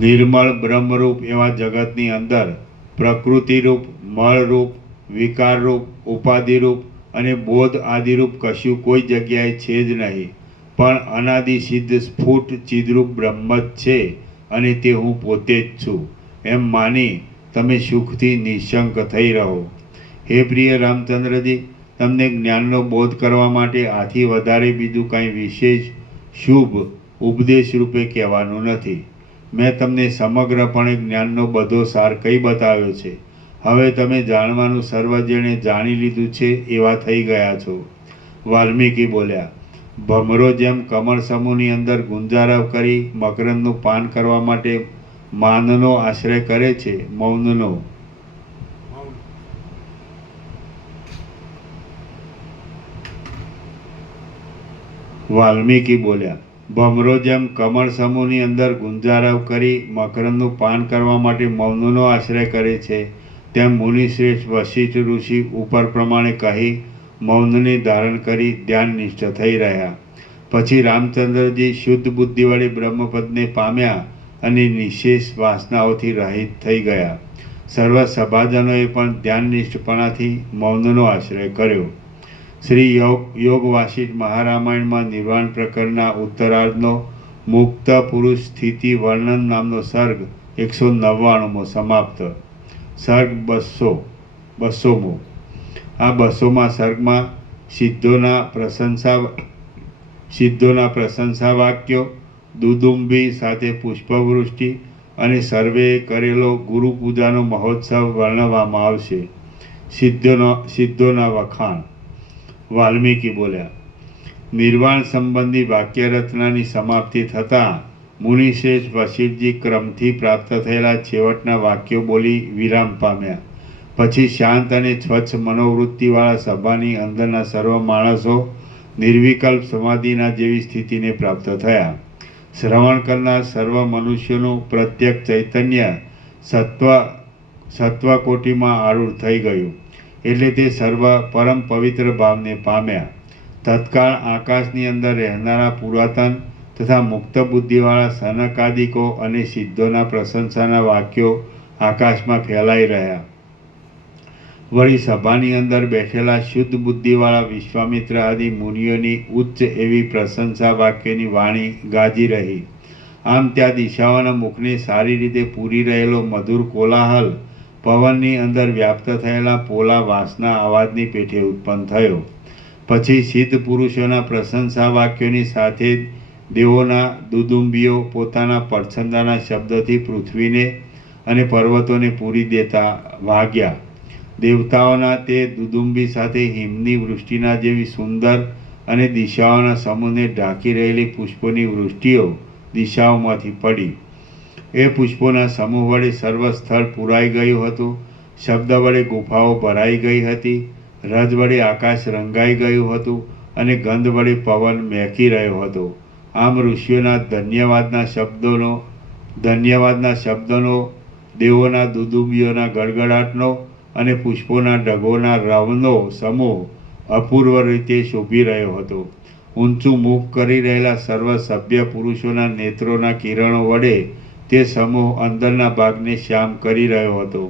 નિર્મળ બ્રહ્મરૂપ એવા જગતની અંદર પ્રકૃતિરૂપ, મળરૂપ, વિકારરૂપ, ઉપાધિરૂપ અને બોધ આદિરૂપ કશું કોઈ જગ્યાએ છે જ નહીં, પણ અનાદિ સિદ્ધ સ્ફુટ ચિદરૂપ બ્રહ્મ જ છે અને તે હું પોતે જ છું એમ માની તમે સુખથી નિશંક થઈ રહો. હે પ્રિય રામચંદ્રજી, તમને જ્ઞાનનો બોધ કરવા માટે આથી વધારે બીજું કાંઈ વિશેષ શુભ ઉપદેશ રૂપે કહેવાનું નથી. મેં તમને સમગ્રપણે જ્ઞાનનો બધો સાર કહી બતાવ્યો છે. હવે તમે જાણવાનું સર્વ જેણે જાણી લીધું છે એવા થઈ ગયા છો. વાલ્મીકી બોલ્યા, ભમરો જેમ કમળ સમૂહની અંદર ગુંજારવ કરી મકરંદનું પાન કરવા માટે માનનો આશ્રય કરે છે, મૌનનો. મૌન. વાલ્મીકી બોલ્યા, ભમરો જેમ કમળ સમૂહની અંદર ગુંજારવ કરી મકરંદનું પાન કરવા માટે મૌનનો આશ્રય કરે છે, તેમ મુનિશ્રેષ્ઠ વશિષ્ઠ ઋષિ ઉપર પ્રમાણે કહી મૌનને ધારણ કરી ધ્યાનનિષ્ઠ થઈ રહ્યા. પછી રામચંદ્રજી શુદ્ધ બુદ્ધિ વડે બ્રહ્મપદને પામ્યા અને નિશેષ વાસનાઓથી રહિત થઈ ગયા. સર્વ સભાજનોએ પણ ધ્યાનનિષ્ઠપણાથી મૌનનો આશ્રય કર્યો. શ્રી યોગ વાસિષ્ઠ મહારામાયણમાં નિર્વાણ પ્રકરણના ઉત્તરાર્ધનો મુક્ત પુરુષ સ્થિતિ વર્ણન નામનો સર્ગ 199મો સમાપ્ત. સર્ગ 200મો. આ 200મા સર્ગમાં સિદ્ધોના પ્રશંસા વાક્યો, દુદુંબી સાથે પુષ્પવૃષ્ટિ અને સર્વેએ કરેલો ગુરુ પૂજાનો મહોત્સવ વર્ણવવામાં આવશે. સિદ્ધોના વખાણ. વાલ્મીકી બોલ્યા, નિર્વાણ સંબંધી વાક્ય રચનાની સમાપ્તિ થતાં મુનિશ્રેષ્ઠ વશિષ્ઠજી ક્રમથી પ્રાપ્ત થયેલા છેવટના વાક્યો બોલી વિરામ પામ્યા. પછી શાંત અને સ્વચ્છ મનોવૃત્તિવાળા સભાની અંદરના સર્વ માણસો નિર્વિકલ્પ સમાધિના જેવી સ્થિતિને પ્રાપ્ત થયા. શ્રવણ કરનાર સર્વ મનુષ્યોનું પ્રત્યેક ચૈતન્ય સત્વકોટીમાં આરૂઢ થઈ ગયું, એટલે તે સર્વ પરમ પવિત્ર ભાવને પામ્યા. તત્કાળ આકાશની અંદર રહેનારા પુરાતન તથા મુક્ત બુદ્ધિવાળા સનકાદિકો અને સિદ્ધોના પ્રશંસાના વાક્યો આકાશમાં ફેલાઈ રહ્યા. વળી સભાની અંદર બેઠેલા શુદ્ધ બુદ્ધિવાળા વિશ્વામિત્ર આદિ મુનિઓની ઉચ્ચ એવી પ્રશંસા વાક્યોની વાણી ગાજી રહી. આમ ત્યાં દિશાઓના મુખને સારી રીતે પૂરી રહેલો મધુર કોલાહલ પવનની અંદર વ્યાપ્ત થયેલા પોલા વાસના અવાજની પેઠે ઉત્પન્ન થયો. પછી સિદ્ધ પુરુષોના પ્રશંસા વાક્યોની સાથે દેવોના દુદુંબીઓ પોતાના પડછંદાના શબ્દોથી પૃથ્વીને અને પર્વતોને પૂરી દેતા વાગ્યા. દેવતાઓના તે દુદુંબી સાથે હિમની વૃષ્ટિના જેવી સુંદર અને દિશાઓના સમૂહને ઢાંકી રહેલી પુષ્પોની વૃષ્ટિઓ દિશાઓમાંથી પડી. એ પુષ્પોના સમૂહ વડે સર્વ સ્થળ પૂરાઈ ગયું હતું. શબ્દ વડે ગુફાઓ ભરાઈ ગઈ હતી. રજ વડે આકાશ રંગાઈ ગયું હતું અને ગંધ વડે પવન મહેકી રહ્યો હતો. આમ ઋષિઓના ધન્યવાદના શબ્દોનો, દેવોના દુદુંબીઓના ગડગડાટનો અને પુષ્પોના ઢગોના રવનો સમૂહ અપૂર્વ રીતે શોભી રહ્યો હતો. ઊંચું મુખ કરી રહેલા સર્વ સભ્ય પુરુષોના નેત્રોના કિરણો વડે તે સમૂહ અંદરના ભાગને શ્યામ કરી રહ્યો હતો.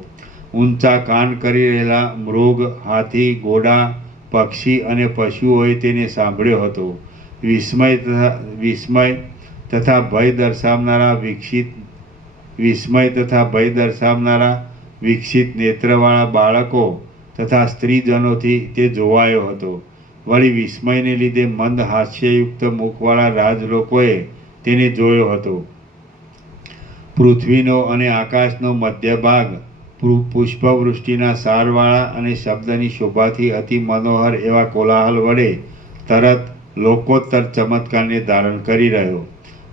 ઊંચા કાન કરી રહેલા મૃગ, હાથી, ઘોડા, પક્ષી અને પશુઓએ તેને સાંભળ્યો હતો. વિસ્મય તથા ભય દર્શાવનારા વિકસિત નેત્રવાળા બાળકો તથા સ્ત્રીજનોથી તે જોવાયો હતો. વળી વિસ્મયને લીધે મંદ હાસ્યયુક્ત મુખવાળા રાજલોકોએ તેને જોયો હતો. પૃથ્વીનો અને આકાશનો મધ્ય ભાગ પુષ્પવૃષ્ટિના સારવાળા અને શબ્દની શોભાથી અતિ મનોહર એવા કોલાહલ વડે તરત લોકોત્તર ચમત્કારને ધારણ કરી રહ્યો.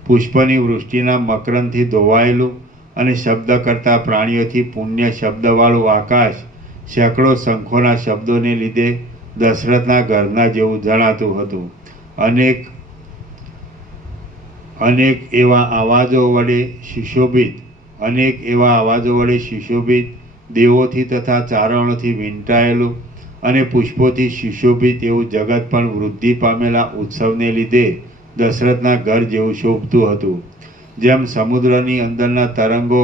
પુષ્પની વૃષ્ટિના મકરંદથી ધોવાયેલું અને શબ્દ કરતા પ્રાણીઓથી પુણ્ય શબ્દવાળું આકાશ સેંકડો શંખોના શબ્દોને લીધે દશરથના ઘરના જેવું જણાતું હતું. અનેક એવા આવાજો વડે સુશોભિત દેવોથી તથા ચારણોથી વીંટાયેલું અને પુષ્પોથી સુશોભિત એવું જગત પણ વૃદ્ધિ પામેલા ઉત્સવને લીધે દશરથના ઘર જેવું શોભતું હતું. જેમ સમુદ્રની અંદરના તરંગો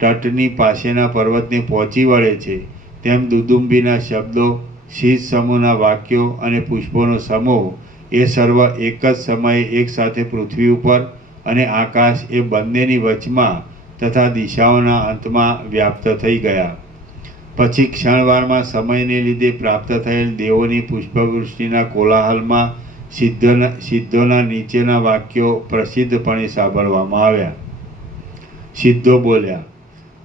તટની પાસેના પર્વતને પહોંચી વળે છે, તેમ દુદુંબીના શબ્દો, શીશ સમૂહના વાક્યો અને પુષ્પોનો સમૂહ એ સર્વ એક જ સમયે એક સાથે પૃથ્વી ઉપર અને આકાશ એ બંનેની વચમાં તથા દિશાઓના અંતમાં વ્યાપ્ત થઈ ગયા. પછી ક્ષણવારમાં સમયને લીધે પ્રાપ્ત થયેલ દેવોની પુષ્પવૃષ્ટિના કોલાહલમાં સિદ્ધોના નીચેના વાક્યો પ્રસિદ્ધપણે સાંભળવામાં આવ્યા. સિદ્ધો બોલ્યા,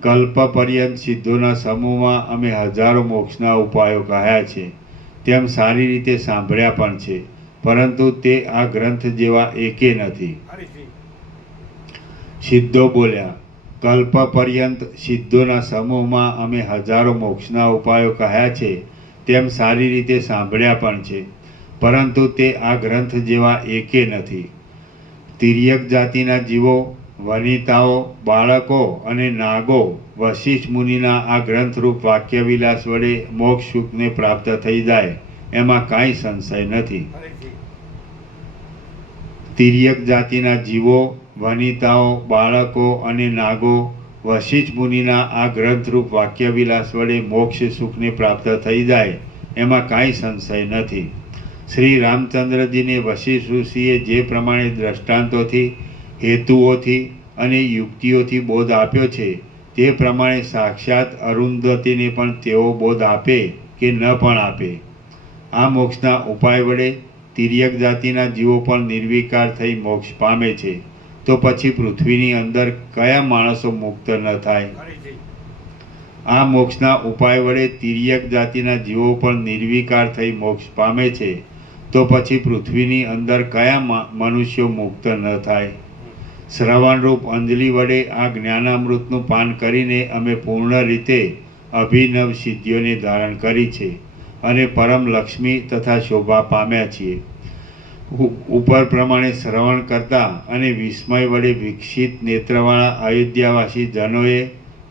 કલ્પ પર્યંત સિદ્ધોના સમૂહમાં અમે હજારો મોક્ષના ઉપાયો કહ્યા છે, તેમ સારી રીતે સાંભળ્યા પણ છે, પરંતુ તે આ ગ્રંથ જેવા એકે નથી. ફરીથી સિદ્ધો બોલ્યા, કલ્પ પર્યંત સિદ્ધોના સમૂહમાં અમે હજારો મોક્ષના ઉપાયો કહ્યા છે, તેમ સારી રીતે સાંભળ્યા પણ છે, પરંતુ તે આ ગ્રંથ જેવા એકે નથી. તિર્યક જાતિના જીવો, વનિતાઓ, બાળકો અને નાગો વશિષ્ઠ મુનિના આ ગ્રંથરૂપ વાક્યવિલાસ વડે મોક્ષ સુખને પ્રાપ્ત થઈ જાય એમાં કાંઈ સંશય નથી. ફરીથી તિર્યક જાતિના જીવો, વનિતાઓ, બાળકો અને નાગો વશિષ્ઠ મુનિના આ ગ્રંથરૂપ વાક્યવિલાસ વડે મોક્ષ સુખને પ્રાપ્ત થઈ જાય એમાં કાંઈ સંશય નથી. શ્રી રામચંદ્રજીને વશિષ્ઠ ઋષિએ જે પ્રમાણે દ્રષ્ટાંતોથી, હેતુઓથી અને યુક્તિઓથી બોધ આપ્યો છે, તે પ્રમાણે સાક્ષાત અરુંધતીને પણ તેઓ બોધ આપે કે ન પણ આપે. આ મોક્ષના ઉપાય વડે તિર્યક જાતિના જીવો પણ નિર્વિકાર થઈ મોક્ષ પામે છે, તો પછી પૃથ્વીની અંદર કયા માણસો મુક્ત ન થાય? ફરીથી આ મોક્ષના ઉપાય વડે તિર્યક જાતિના જીવો પણ નિર્વિકાર થઈ મોક્ષ પામે છે, તો પછી પૃથ્વીની અંદર કયા મનુષ્યો મુક્ત ન થાય? શ્રવણરૂપ અંજલિ વડે આ જ્ઞાનામૃતનું પાન કરીને અમે પૂર્ણ રીતે અભિનવ સિદ્ધિઓને ધારણ કરી છે અને પરમ લક્ષ્મી તથા શોભા પામ્યા છીએ. ઉપર પ્રમાણે શ્રવણ કરતા અને વિસ્મય વડે વિકસિત નેત્રવાળા અયોધ્યાવાસી જનોએ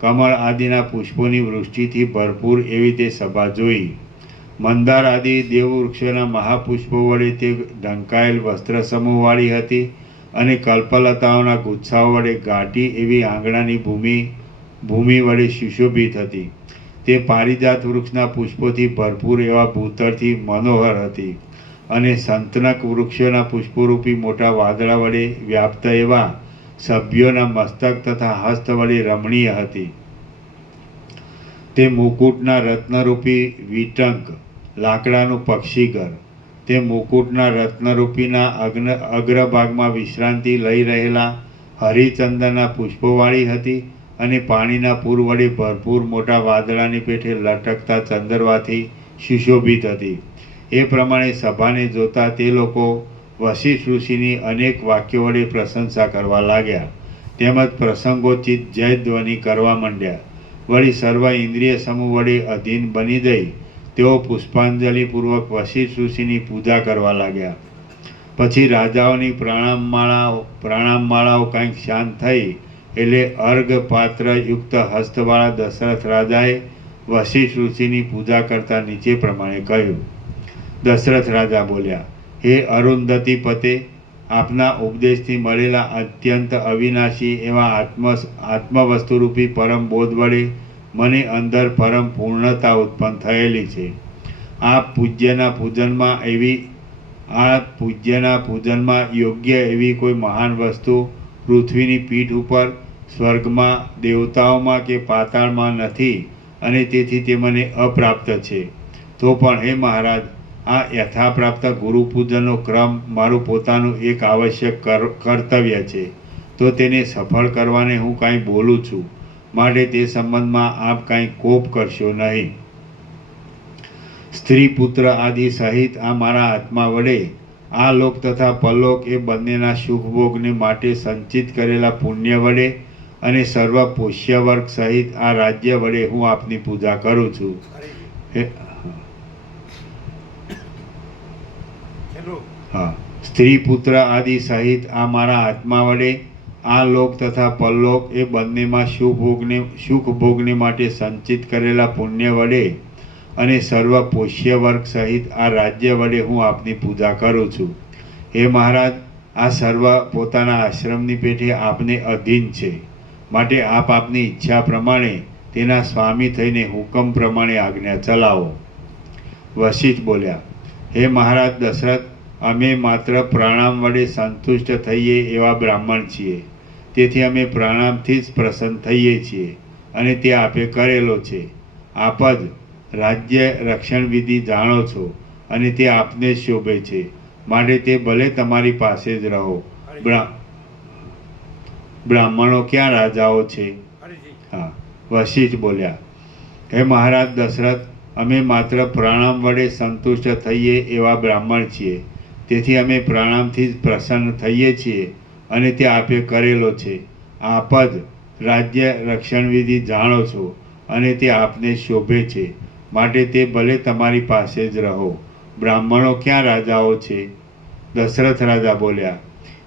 કમળ આદિના પુષ્પોની વૃષ્ટિથી ભરપૂર એવી તે સભા જોઈ. મંદાર આદિ દેવવૃક્ષોના મહાપુષ્પો વડે તે ઢંકાયેલ વસ્ત્ર સમૂહવાળી હતી અને કલ્પલતાઓના ગુચ્છાઓ વડે ગાઢી એવી આંગણાની ભૂમિ વડે સુશોભિત હતી. તે પારિજાત વૃક્ષના પુષ્પોથી ભરપૂર એવા ભૂતળથી મનોહર હતી અને સંતનક વૃક્ષોના પુષ્પોરૂપી મોટા વાદળા વડે વ્યાપ્ત એવા સભ્યોના મસ્તક તથા હસ્ત વડે રમણીય હતી. તે મુકુટના રત્નરૂપી વિટંક, લાકડાનું પક્ષીઘર, તે મુકુટના રત્નરૂપીના અગ્રભાગમાં વિશ્રાંતિ લઈ રહેલા હરિચંદનના પુષ્પોવાળી હતી અને પાણીના પૂર વડે ભરપૂર મોટા વાદળાની પેઠે લટકતા ચંદરવાથી સુશોભિત હતી. એ પ્રમાણે સભાને જોતા તે લોકો વશિષ્ઠ ઋષિની અનેક વાક્યો વડે પ્રશંસા કરવા લાગ્યા, તેમજ પ્રસંગોચિત જય ધ્વનિ કરવા માંડ્યા. વળી સર્વ ઇન્દ્રિય સમૂહ વડે અધીન બની જઈ તેઓ પુષ્પાંજલિપૂર્વક વશિષ્ઠ ઋષિની પૂજા કરવા લાગ્યા. પછી રાજાઓની પ્રણામમાળાઓ કંઈક શાંત થઈ એટલે અર્ઘપાત્રયુક્ત હસ્તવાળા દશરથ રાજાએ વશિષ્ઠ ઋષિની પૂજા કરતા નીચે પ્રમાણે કહ્યું. દશરથ રાજા બોલ્યા, હે અરુંધતી પતે, આપના ઉપદેશથી મળેલા અત્યંત અવિનાશી એવા આત્મવસ્તુરૂપી પરમ બોધ વડે મને અંદર પરમ પૂર્ણતા ઉત્પન્ન થયેલી છે. આ પૂજ્યના પૂજનમાં યોગ્ય એવી કોઈ મહાન વસ્તુ પૃથ્વીની પીઠ ઉપર, સ્વર્ગમાં, દેવતાઓમાં કે પાતાળમાં નથી અને તેથી તે મને અપ્રાપ્ત છે. તો પણ હે મહારાજ, આ યથાપ્રાપ્ત ગુરુ પૂજનનો ક્રમ મારું પોતાનું એક આવશ્યક કર્તવ્ય છે, તો તેને સફળ કરવાને હું કાંઈ બોલું છું, માટે તે સંબંધમાં આપ કાંઈ કોપ કરશો નહીં. સ્ત્રી પુત્ર આદિ સહિત આ મારા આત્મા વડે આ લોક તથા પરલોક એ બંનેના સુખભોગને માટે સંચિત કરેલા પુણ્ય વડે અને સર્વ પોષ્ય વર્ગ સહિત આ રાજ્ય વડે હું આપની પૂજા કરું છું. હા, સ્ત્રી પુત્ર આદિ સહિત આ મારા આત્મા વડે આ લોક તથા પરલોક એ બંનેમાં સુખ ભોગને માટે સંચિત કરેલા પુણ્ય વડે અને સર્વ પોષ્ય વર્ગ સહિત આ રાજ્ય વડે હું આપની પૂજા કરું છું. હે મહારાજ, આ સર્વ પોતાના આશ્રમની પેઠે આપને અધીન છે, માટે આપ આપની ઈચ્છા પ્રમાણે તેના સ્વામી થઈને હુકમ પ્રમાણે આજ્ઞા ચલાવો. વશિષ્ઠ બોલ્યા, હે મહારાજ દશરથ, અમે માત્ર પ્રણામ વડે સંતુષ્ટ થઈએ એવા બ્રાહ્મણ છીએ, તેથી અમે પ્રણામથી જ પ્રસન્ન થઈએ છીએ અને તે આપે કરેલો છે. આપ જ રાજ્ય રક્ષણ વિધિ જાણો છો અને તે આપને જ શોભે છે, માટે તે ભલે તમારી પાસે જ રહો. બ્રાહ્મણો ક્યાં રાજાઓ છે? ફરીથી હા. વશિષ્ઠ બોલ્યા, હે મહારાજ દશરથ, અમે માત્ર પ્રણામ વડે સંતુષ્ટ થઈએ એવા બ્રાહ્મણ છીએ. તેથી અમે પ્રણામથી જ પ્રસન્ન થઈએ છીએ અને તે આપે કરેલો છે. આપ જ રાજ્ય રક્ષણ વિધિ જાણો છો અને તે આપને શોભે છે, માટે તે ભલે તમારી પાસે જ રહો. બ્રાહ્મણો ક્યાં રાજાઓ છે? દશરથ રાજા બોલ્યા,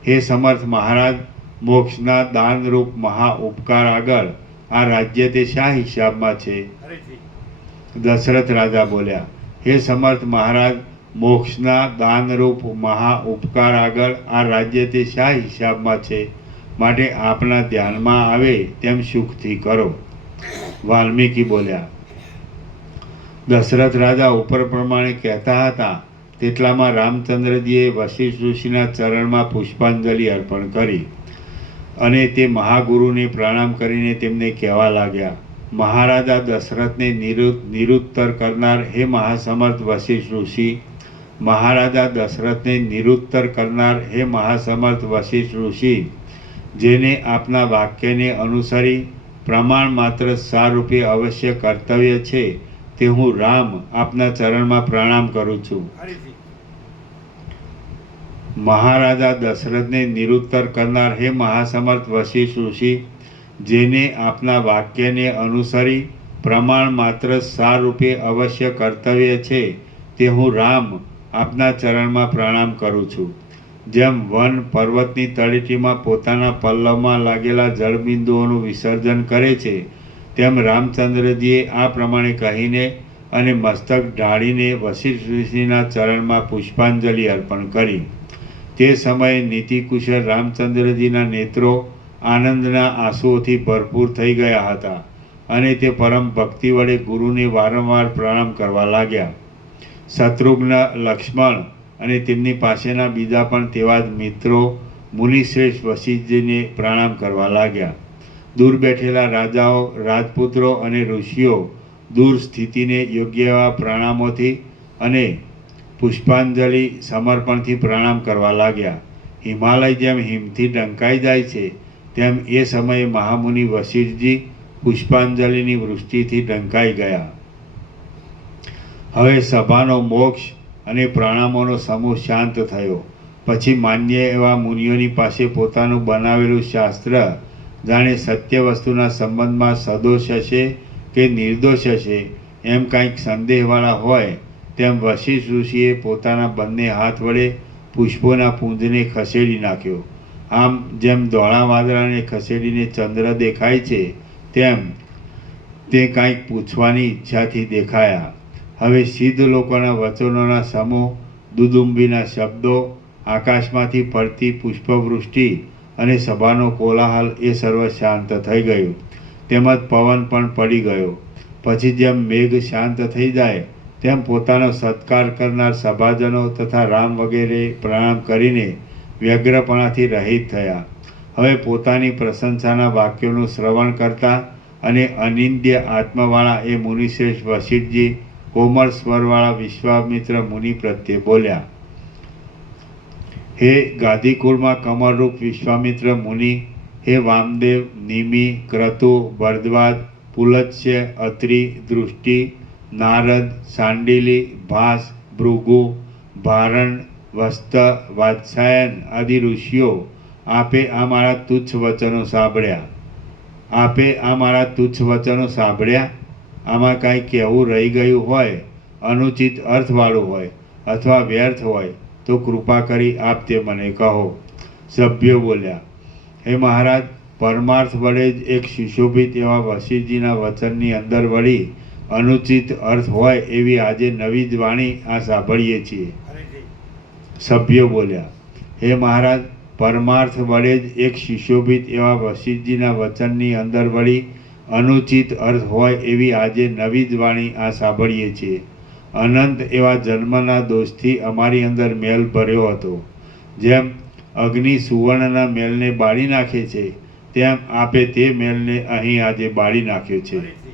હે સમર્થ મહારાજ, મોક્ષના દાનરૂપ મહા ઉપકાર આગળ આ રાજ્ય તે શા હિસાબમાં છે? ફરીથી દશરથ રાજા બોલ્યા, હે સમર્થ મહારાજ, મોક્ષના દાનરૂપ મહા ઉપકાર આગળ આ રાજ્ય તે શા હિસાબમાં છે? માટે આપના ધ્યાનમાં આવે તેમ સુખથી કરો. વાલ્મીકી બોલ્યા, દશરથ રાજા ઉપર પ્રમાણે કહેતા હતા તેટલામાં રામચંદ્રજીએ વશિષ્ઠ ઋષિના ચરણમાં પુષ્પાંજલિ અર્પણ કરી અને તે મહાગુરુને પ્રણામ કરીને તેમને કહેવા લાગ્યા, મહારાજા દશરથને નિરુત્તર કરનાર હે મહાસમર્થ વશિષ્ઠ ઋષિ, મહારાજા દશરથને નિરુત્તર કરનાર હે મહાસમર્થ વશિષ્ઠ ઋષિ, જેને આપના વાક્યને અનુસરી પ્રમાણ માત્ર સારરૂપે અવશ્ય કર્તવ્ય છે, તે હું રામ આપના ચરણમાં પ્રણામ કરું છું. ફરીથી મહારાજા દશરથને નિરુત્તર કરનાર હે મહાસમર્થ વશિષ્ઠ ઋષિ, જેને આપના વાક્યને અનુસરી પ્રમાણ માત્ર સારરૂપે અવશ્ય કર્તવ્ય છે, તે હું રામ આપના ચરણમાં પ્રણામ કરું છું. જેમ વન પર્વતની તળેટીમાં પોતાના પલ્લવમાં લાગેલા જળબિંદુઓનું વિસર્જન કરે છે, તેમ રામચંદ્રજીએ આ પ્રમાણે કહીને અને મસ્તક ઢાળીને વશિષ્ઠ ઋષિના ચરણમાં પુષ્પાંજલિ અર્પણ કરી. તે સમયે નીતિકુશળ રામચંદ્રજીના નેત્રો આનંદના આંસુઓથી ભરપૂર થઈ ગયા હતા અને તે પરમ ભક્તિ વડે ગુરુને વારંવાર પ્રણામ કરવા લાગ્યા. શત્રુઘ્ન, લક્ષ્મણ અને તેમની પાસેના બીજા પણ તેવા જ મિત્રો મુનિશ્રેષ્ઠ વશિષ્ઠજીને પ્રણામ કરવા લાગ્યા. દૂર બેઠેલા રાજાઓ, રાજપુત્રો અને ઋષિઓ દૂર સ્થિતિને યોગ્ય એવા પ્રણામોથી અને પુષ્પાંજલિ સમર્પણથી પ્રણામ કરવા લાગ્યા. હિમાલય જેમ હિમથી ઢંકાઈ જાય છે, તેમ એ સમયે મહામુનિ વશિષ્ઠજી પુષ્પાંજલિની વૃષ્ટિથી ઢંકાઈ ગયા. હવે સભાનો મોક્ષ અને પ્રણામોનો સમૂહ શાંત થયો. પછી માન્ય એવા મુનિઓની પાસે પોતાનું બનાવેલું શાસ્ત્ર જાણે સત્ય વસ્તુના સંબંધમાં સદોષ હશે કે નિર્દોષ હશે એમ કાંઈક સંદેહવાળા હોય તેમ વશિષ્ઠ ઋષિએ પોતાના બંને હાથ વડે પુષ્પોના પુંજને ખસેડી નાખ્યો. આમ જેમ ધોળા વાદળાને ખસેડીને ચંદ્ર દેખાય છે, તેમ તે કાંઈક પૂછવાની ઈચ્છાથી દેખાયા. હવે સિદ્ધ લોકોના વચનોના સમૂહ, દુદુંબીના શબ્દો, આકાશમાંથી પડતી પુષ્પવૃષ્ટિ અને સભાનો કોલાહલ એ સર્વ શાંત થઈ ગયું. તેમજ પવન પણ પડી ગયો. પછી જેમ મેઘ શાંત થઈ જાય તેમ પોતાનો સત્કાર કરનાર સભાજનો તથા રામ વગેરે પ્રણામ કરીને વ્યગ્રપણાથી રહિત થયા. હવે પોતાની પ્રશંસાના વાક્યોનું શ્રવણ કરતા અને અનિંદ્ય આત્માવાળા એ મુનિશ્રેષ્ઠ વશિષ્ઠજી કોમળ સ્વરવાળા વિશ્વામિત્ર મુનિ પ્રત્યે બોલ્યા, હે ગાદીકુળમાં કમળરૂપ વિશ્વામિત્ર મુનિ, હે વામદેવ, નિમિ, ક્રતુ, ભરદ્વાજ, પુલત્સ્ય, અત્રિ, દૃષ્ટિ, નારદ, સાંડિલી, ભાસ, ભૃગુ, ભારણ, વસ્ત, વાત્સાયન આદિ ઋષિઓ, આપે આ મારા તુચ્છ વચનો સાંભળ્યા. આપે આ મારા તુચ્છ વચનો સાંભળ્યા. આમાં કાંઈ કહેવું રહી ગયું હોય, અનુચિત અર્થવાળું હોય અથવા વ્યર્થ હોય તો કૃપા કરી આપ તે મને કહો. સભ્યો બોલ્યા, હે મહારાજ, પરમાર્થ વડે જ એક સુશોભિત એવા વશિષ્ઠજીના વચનની અંદર વળી અનુચિત અર્થ હોય એવી આજે નવી જ વાણી આ સાંભળીએ છીએ. ફરીથી સભ્યો બોલ્યા, હે મહારાજ, પરમાર્થ વડે જ એક સુશોભિત એવા વશિષ્ઠજીના વચનની અંદર વળી અનુચિત અર્થ હોય એવી આજે નવી જ વાણી આ સાંભળીએ છીએ. અનંત એવા જન્મના દોષથી અમારી અંદર મેલ ભર્યો હતો. જેમ અગ્નિ સુવર્ણના મેલને બાળી નાખે છે, તેમ આપે તે મેલને અહીં આજે બાળી નાખ્યો છે. ફરીથી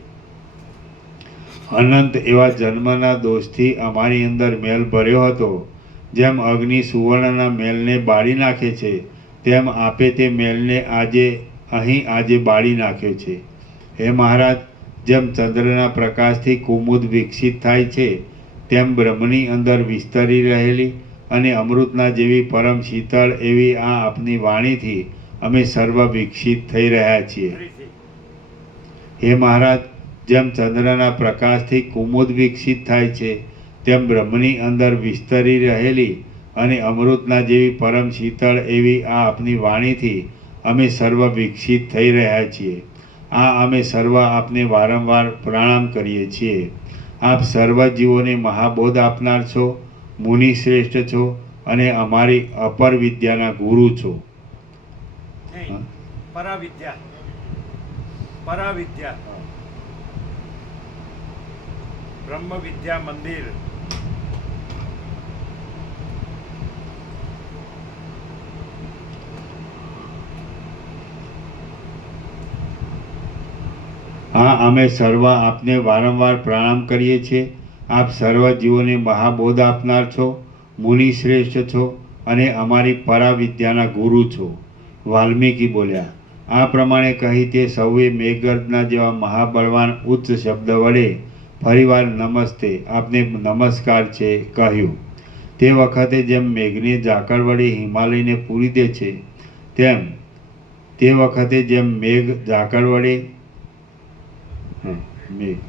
અનંત એવા જન્મના દોષથી અમારી અંદર મેલ ભર્યો હતો. જેમ અગ્નિ સુવર્ણના મેલને બાળી નાખે છે, તેમ આપે તે મેલને આજે અહીં આજે બાળી નાખ્યો છે. હે મહારાજ, જેમ ચંદ્રના પ્રકાશથી કુમુદ વિકસિત થાય છે, તેમ બ્રહ્મની અંદર વિસ્તરી રહેલી અને અમૃતના જેવી પરમ શીતળ એવી આ આપની વાણીથી અમે સર્વ વિકસિત થઈ રહ્યા છીએ. ફરીથી હે મહારાજ, જેમ ચંદ્રના પ્રકાશથી કુમુદ વિકસિત થાય છે, તેમ બ્રહ્મની અંદર વિસ્તરી રહેલી અને અમૃતના જેવી પરમ શીતળ એવી આ આપની વાણીથી અમે સર્વ વિકસિત થઈ રહ્યા છીએ. આ અમે સર્વ આપને વારંવાર પ્રણામ કરીએ છીએ. આપ સર્વ જીવોને મહાબોધ આપનાર છો, મુનિ શ્રેષ્ઠ છો અને અમારી અપર વિદ્યાના ગુરુ છો. નહીં, પરાવિદ્યા પરાવિદ્યા બ્રહ્મ વિદ્યા મંદિર. હા, અમે સર્વ આપને વારંવાર પ્રણામ કરીએ છીએ. આપ સર્વ જીવોને મહાબોધ આપનાર છો, મુનિ શ્રેષ્ઠ છો અને અમારી પરાવિદ્યાના ગુરુ છો. વાલ્મીકી બોલ્યા. આ પ્રમાણે કહી તે સૌએ મેઘગર્જના જેવા મહાબળવાન ઉચ્ચ શબ્દ વડે ફરીવાર નમસ્તે, આપને નમસ્કાર છે કહ્યું. તે વખતે જેમ મેઘને ઝાકળ વડે હિમાલયને પૂરી દે છે, તેમ તે વખતે જેમ મેઘ ઝાકળ વડે મેઘ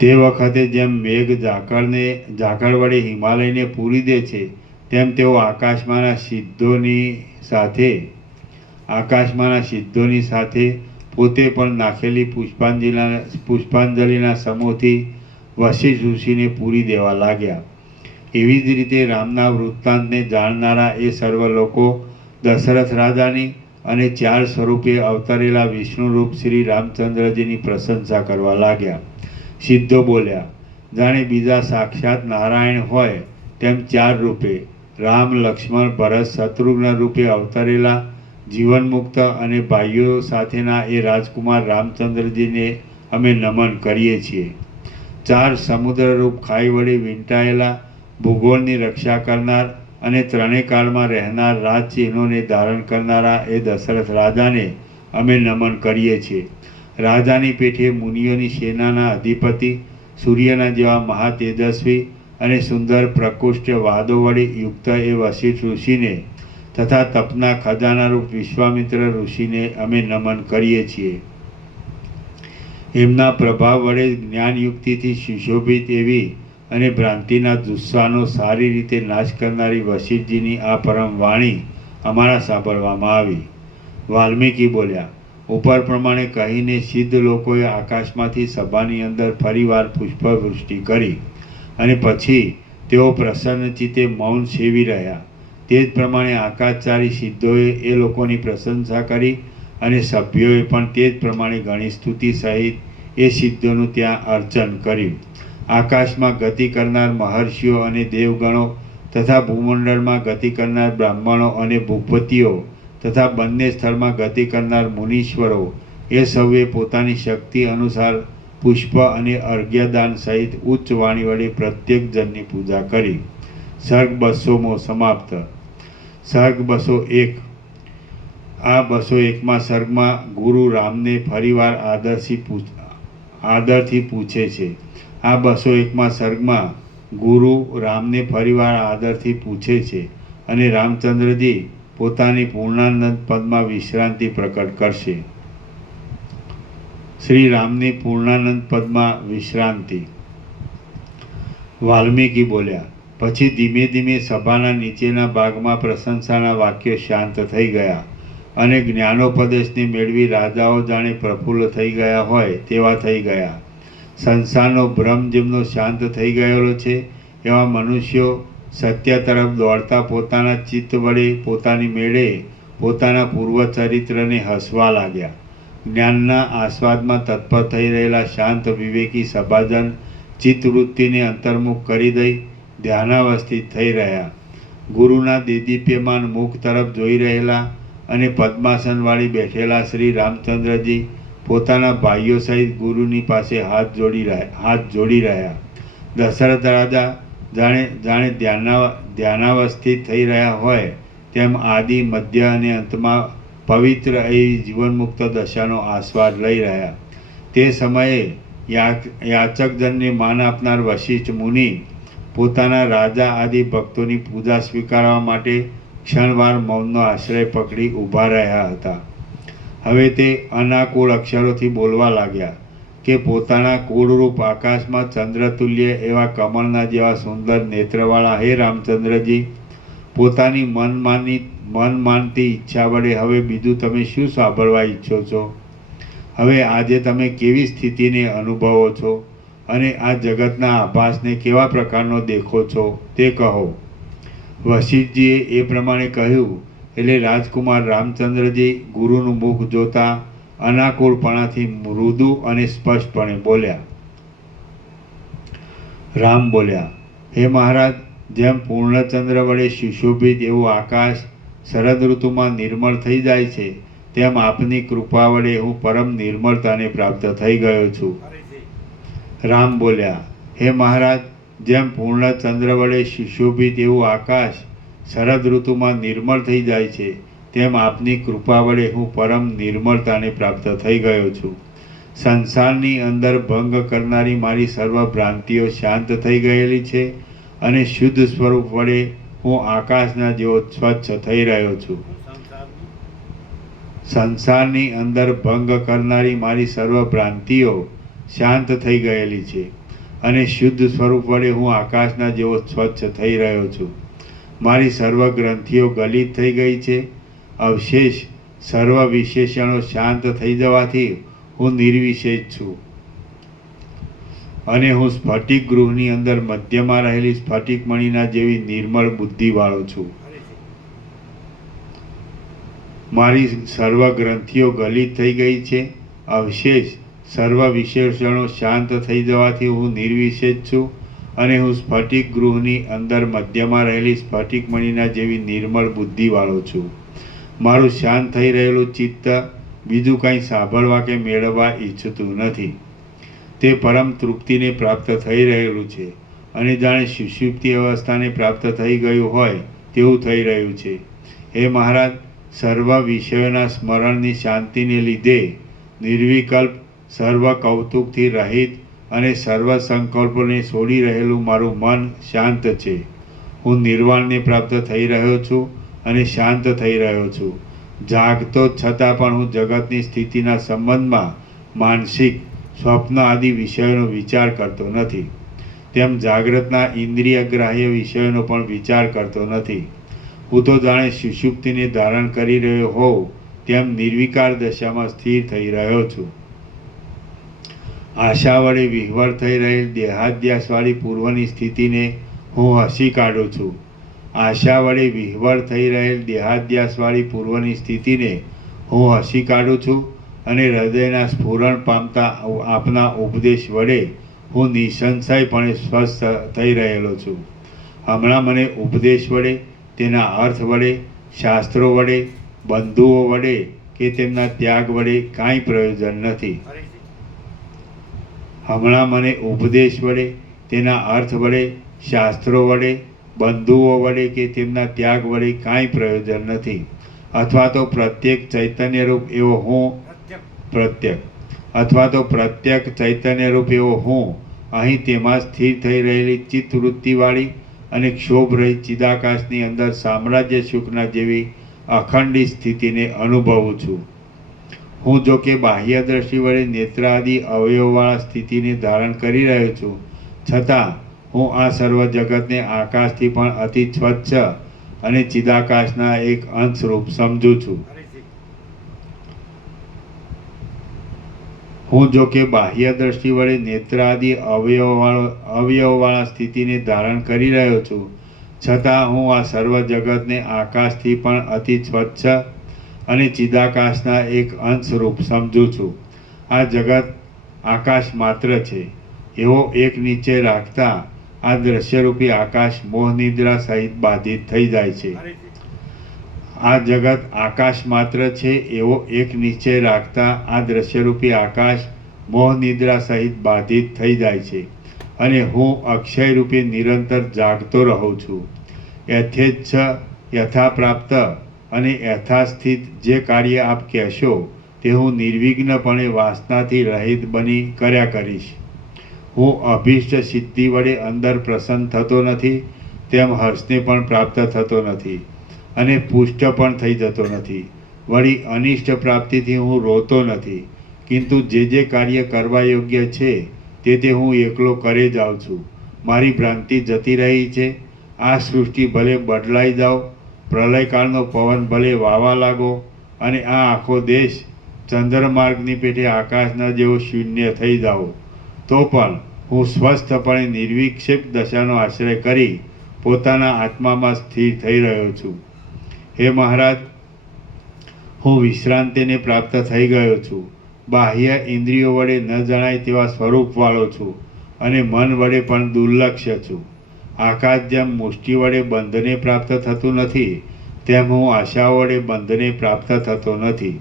તે વખતે જેમ મેઘ ઝાકળ વડે હિમાલયને પૂરી દે છે, તેમ તેઓ આકાશમાંના સિદ્ધોની સાથે પોતે પણ નાખેલી પુષ્પાંજલિના સમૂહથી વશિષ્ઠ ઋષિને પૂરી દેવા લાગ્યા. એવી જ રીતે રામના વૃત્તાંતને જાણનારા એ સર્વ લોકો દશરથ રાજાની અને 4 સ્વરૂપે અવતરેલા વિષ્ણુરૂપ શ્રી રામચંદ્રજીની પ્રશંસા કરવા લાગ્યા. સિદ્ધો બોલ્યા, જાણે બીજા સાક્ષાત નારાયણ હોય તેમ 4 રૂપે રામ, લક્ષ્મણ, ભરત, શત્રુઘ્ન રૂપે અવતરેલા જીવનમુક્ત અને ભાઈઓ સાથેના એ રાજકુમાર રામચંદ્રજીને અમે નમન કરીએ છીએ. 4 સમુદ્રરૂપ ખાઈ વડે વીંટાયેલા ભૂગોળની રક્ષા કરનાર અને ત્રણેય કાળમાં રહેનાર રાજચિહ્નોને ધારણ કરનારા એ દશરથ રાજાને અમે નમન કરીએ છીએ. રાજાની પેઠે મુનિઓની સેનાના અધિપતિ, સૂર્યના જેવા મહાતેજસ્વી અને સુંદર પ્રકૃષ્ટ વાદો વડે યુક્ત એ વશિષ્ઠ ઋષિને તથા તપના ખજાનારૂપ વિશ્વામિત્ર ઋષિને અમે નમન કરીએ છીએ. એમના પ્રભાવ વડે જ્ઞાનયુક્તિથી સુશોભિત એવી અને ભ્રાંતિના જુસ્સાનો સારી રીતે નાશ કરનારી વશિષ્ઠજીની આ પરમ વાણી અમારા સાંભળવામાં આવી. વાલ્મીકી બોલ્યા. ઉપર પ્રમાણે કહીને સિદ્ધ લોકોએ આકાશમાંથી સભાની અંદર ફરીવાર પુષ્પવૃષ્ટિ કરી અને પછી તેઓ પ્રસન્ન ચિત્તે મૌન સેવી રહ્યા. તે જ પ્રમાણે આકાશચારી સિદ્ધોએ એ લોકોની પ્રશંસા કરી અને સભ્યોએ પણ તે જ પ્રમાણે ઘણી સ્તુતિ સહિત એ સિદ્ધોનું ત્યાં અર્ચન કર્યું. આકાશમાં ગતિ કરનાર મહર્ષિઓ અને દેવગણો તથા ભૂમંડળમાં ગતિ કરનાર બ્રાહ્મણો અને ભૂપતિઓ તથા બંને સ્થળમાં ગતિ કરનાર મુનીશ્વરો એ સૌએ પોતાની શક્તિ અનુસાર પુષ્પ અને અર્ઘ્યદાન સહિત ઉચ્ચ વાણી વડે પ્રત્યેક જણની પૂજા કરી. સર્ગ 200મો સમાપ્ત. સર્ગ 201. આ 201મા સર્ગમાં ગુરુ રામને ફરીવાર આદરથી પૂછે છે. આ 201મા સર્ગમાં ગુરુ રામને ફરીવાર આદરથી પૂછે છે અને રામચંદ્રજી પોતાની પૂર્ણાનંદ પદમાં વિશ્રાંતિ પ્રકટ કરશે. શ્રી રામની પૂર્ણાનંદ પદમાં વિશ્રાંતિ. વાલ્મીકી બોલ્યા. પછી ધીમે ધીમે સભાના નીચેના ભાગમાં પ્રશંસાના વાક્યો શાંત થઈ ગયા અને જ્ઞાનોપદેશને મેળવી રાજાઓ જાણે પ્રફુલ્લ થઈ ગયા હોય તેવા થઈ ગયા. સંસારનો ભ્રમ જેમનો શાંત થઈ ગયેલો છે એવા મનુષ્યો સત્ય તરફ દોડતા પોતાના ચિત્ત વડે પોતાની મેળે પોતાના પૂર્વચરિત્રને હસવા લાગ્યા. જ્ઞાનના આસ્વાદમાં તત્પર થઈ રહેલા શાંત વિવેકી સભાજન ચિત્તવૃત્તિને અંતર્મુખ કરી દઈ ધ્યાનાવસ્થિત થઈ રહ્યા. ગુરુના દેદીપ્યમાન મુખ તરફ જોઈ રહેલા અને પદ્માસનવાળી બેઠેલા શ્રી રામચંદ્રજી પોતાના ભાઈઓ સહિત ગુરુની પાસે હાથ જોડી રહ્યા. દશરથ રાજા જાણે ધ્યાનાવસ્થિત થઈ રહ્યા હોય તેમ આદિ મધ્ય અને અંતમાં પવિત્ર એવી જીવનમુક્ત દશાનો આસ્વાદ લઈ રહ્યા. તે સમયે યાચકજનને માન આપનાર વશિષ્ઠ મુનિ પોતાના રાજા આદિ ભક્તોની પૂજા સ્વીકારવા માટે ક્ષણવાર મૌનનો આશ્રય પકડી ઊભા રહ્યા હતા. હવે તે અનાકુળ અક્ષરોથી બોલવા લાગ્યા કે પોતાના કુળરૂપ આકાશમાં ચંદ્રતુલ્ય એવા કમળના જેવા સુંદર નેત્રવાળા હે રામચંદ્રજી, પોતાની મન માનતી ઈચ્છા વડે હવે બીજું તમે શું સાંભળવા ઈચ્છો છો? હવે આજે તમે કેવી સ્થિતિને અનુભવો છો અને આ જગતના આભાસને કેવા પ્રકારનો દેખો છો તે કહો. વશિષ્ઠજીએ એ પ્રમાણે કહ્યું એટલે રાજકુમાર રામચંદ્રજી ગુરુનું મુખ જોતા અનાકુળપણાથી મૃદુ અને સ્પષ્ટપણે બોલ્યા. રામ બોલ્યા, હે મહારાજ, જેમ પૂર્ણચંદ્ર વડે સુશોભિત એવું આકાશ શરદ ઋતુમાં નિર્મળ થઈ જાય છે, તેમ આપની કૃપા વડે હું પરમ નિર્મળતાને પ્રાપ્ત થઈ ગયો છું. રામ બોલ્યા, હે મહારાજ, જેમ પૂર્ણચંદ્ર વડે સુશોભિત એવું આકાશ શરદ ઋતુમાં નિર્મળ થઈ જાય છે, તેમ આપની કૃપા વડે હું પરમ નિર્મળતાને પ્રાપ્ત થઈ ગયો છું. સંસારની અંદર ભંગ કરનારી મારી સર્વ ભ્રાંતિઓ શાંત થઈ ગયેલી છે અને શુદ્ધ સ્વરૂપ વડે હું આકાશના જેવો સ્વચ્છ થઈ રહ્યો છું. સંસારની અંદર ભંગ કરનારી મારી સર્વ ભ્રાંતિઓ શાંત થઈ ગયેલી છે અને શુદ્ધ સ્વરૂપ વડે હું આકાશના જેવો સ્વચ્છ થઈ રહ્યો છું. મારી સર્વ ગ્રંથિઓ ગલિત થઈ ગઈ છે. અવશેષ સર્વ વિશેષણો શાંત થઈ જવાથી હું નિર્વિશેષ છું અને હું સ્ફટિક ગૃહની અંદર મધ્યમાં રહેલી સ્ફટિક મણિના જેવી નિર્મળ બુદ્ધિવાળો છું. મારી સર્વ ગ્રંથિઓ ગલિત થઈ ગઈ છે. અવશેષ સર્વ વિશેષણો શાંત થઈ જવાથી હું નિર્વિશેષ છું અને હું સ્ફટિક ગૃહની અંદર મધ્યમાં રહેલી સ્ફટિક મણિના જેવી નિર્મળ બુદ્ધિવાળો છું. મારું શાંત થઈ રહેલું ચિત્ત બીજું કંઈ સાંભળવા કે મેળવવા ઈચ્છતું નથી. તે પરમ તૃપ્તિને પ્રાપ્ત થઈ રહેલું છે અને જાણે સુષુપ્તિ અવસ્થાને પ્રાપ્ત થઈ ગયું હોય તેવું થઈ રહ્યું છે. હે મહારાજ, સર્વ વિષયોના સ્મરણની શાંતિને લીધે નિર્વિકલ્પ સર્વ કૌતુકથી રહિત અને સર્વ સંકલ્પોને છોડી રહેલું મારું મન શાંત છે. હું નિર્વાણને પ્રાપ્ત થઈ રહ્યો છું અને શાંત થઈ રહ્યો છું. જાગતો છતાં પણ હું જગતની સ્થિતિના સંબંધમાં માનસિક સ્વપ્ન આદિ વિષયોનો વિચાર કરતો નથી. તેમ જાગ્રતના ઇન્દ્રિય ગ્રાહ્ય વિષયોનો પણ વિચાર કરતો નથી. હું તો જાણે સુષુપ્તિને ધારણ કરી રહ્યો હોઉં તેમ નિર્વિકાર દશામાં સ્થિર થઈ રહ્યો છું. આશા વડે વિહ્વળ થઈ રહેલ દેહાધ્યાસવાળી પૂર્વની સ્થિતિને હું હસી કાઢું છું. આશા વડે વિહ્વળ થઈ રહેલ દેહાધ્યાસવાળી પૂર્વની સ્થિતિને હું હસી કાઢું છું અને હૃદયના સ્ફુરણ પામતા આપના ઉપદેશ વડે હું નિસંશયપણે સ્વસ્થ થઈ રહેલો છું. હમણાં મને ઉપદેશ વડે, તેના અર્થ વડે, શાસ્ત્રો વડે, બંધુઓ વડે કે તેમના ત્યાગ વડે કાંઈ પ્રયોજન નથી. હમણાં મને ઉપદેશ વડે, તેના અર્થ વડે, શાસ્ત્રો વડે, બંધુઓ વડે કે તેમના ત્યાગ વડે કાંઈ પ્રયોજન નથી. અથવા તો પ્રત્યેક ચૈતન્યરૂપ એવો હું પ્રત્યેક ચૈતન્યરૂપ એવો હું અહીં તેમાં સ્થિર થઈ રહેલી ચિત્તવૃત્તિવાળી અને ક્ષોભરહિત ચિદાકાશની અંદર સામ્રાજ્ય સુખના જેવી અખંડિત સ્થિતિને અનુભવું છું. હું જો કે બાહ્ય દ્રષ્ટિ વડે નેત્ર આદિ અવયવવાળા સ્થિતિને ધારણ કરી રહ્યો છું, છતાં હું આ સર્વ જગતને આકાશથી પણ અતિ સ્વચ્છ અને ચિદાકાશના એક અંશરૂપ સમજું છું. હું જો કે બાહ્ય દ્રષ્ટિ વડે નેત્ર આદિ અવયવવાળા સ્થિતિને ધારણ કરી રહ્યો છું, છતાં હું આ સર્વ જગતને આકાશથી પણ અતિ સ્વચ્છ અને ચિદાકાશના એક અંશરૂપ સમજું છું. આ જગત આકાશ માત્ર છે એવો એક નીચે રાખતા આ દ્રશ્યરૂપી આકાશ મોહ નિદ્રા સહિત બાધિત થઈ જાય છે. આ જગત આકાશ માત્ર છે એવો એક નીચે રાખતા આ દ્રશ્યરૂપી આકાશ મોહ નિદ્રા સહિત બાધિત થઈ જાય છે અને હું અક્ષય રૂપે નિરંતર જાગતો રહું છું. યથેચ્છ યથાપ્રાપ્ત અને યથાસ્થિત જે કાર્ય આપ કહેશો તે હું નિર્વિઘ્નપણે વાસનાથી રહિત બની કર્યા કરીશ. હું અભિષ્ટ સિદ્ધિ વડે અંદર પ્રસન્ન થતો નથી, તેમ હર્ષને પણ પ્રાપ્ત થતો નથી અને પુષ્ટ પણ થઈ જતો નથી. વળી અનિષ્ટ પ્રાપ્તિથી હું રોતો નથી, કિંતુ જે કાર્ય કરવા યોગ્ય છે તે હું એકલો કરે જાઉં છું. મારી ભ્રાંતિ જતી રહી છે. આ સૃષ્ટિ ભલે બદલાઈ જાઓ, પ્રલયકાળનો પવન ભલે વાવા લાગો અને આ આખો દેશ ચંદ્રમાર્ગની પેઠે આકાશના જેવો શૂન્ય થઈ જાઓ, તો પણ હું સ્વસ્થપણે નિર્વિક્ષેપ દશાનો આશ્રય કરી પોતાના આત્મામાં સ્થિર થઈ રહ્યો છું. હે મહારાજ, હું વિશ્રાંતિને પ્રાપ્ત થઈ ગયો છું. બાહ્ય ઇન્દ્રિયો વડે ન જણાય તેવા સ્વરૂપવાળો છું અને મન વડે પણ દુર્લક્ષ્ય છું. આકાશ જેમ મુષ્ટિ વડે બંધને પ્રાપ્ત થતું નથી, તેમ હું આશા વડે બંધને પ્રાપ્ત થતો નથી.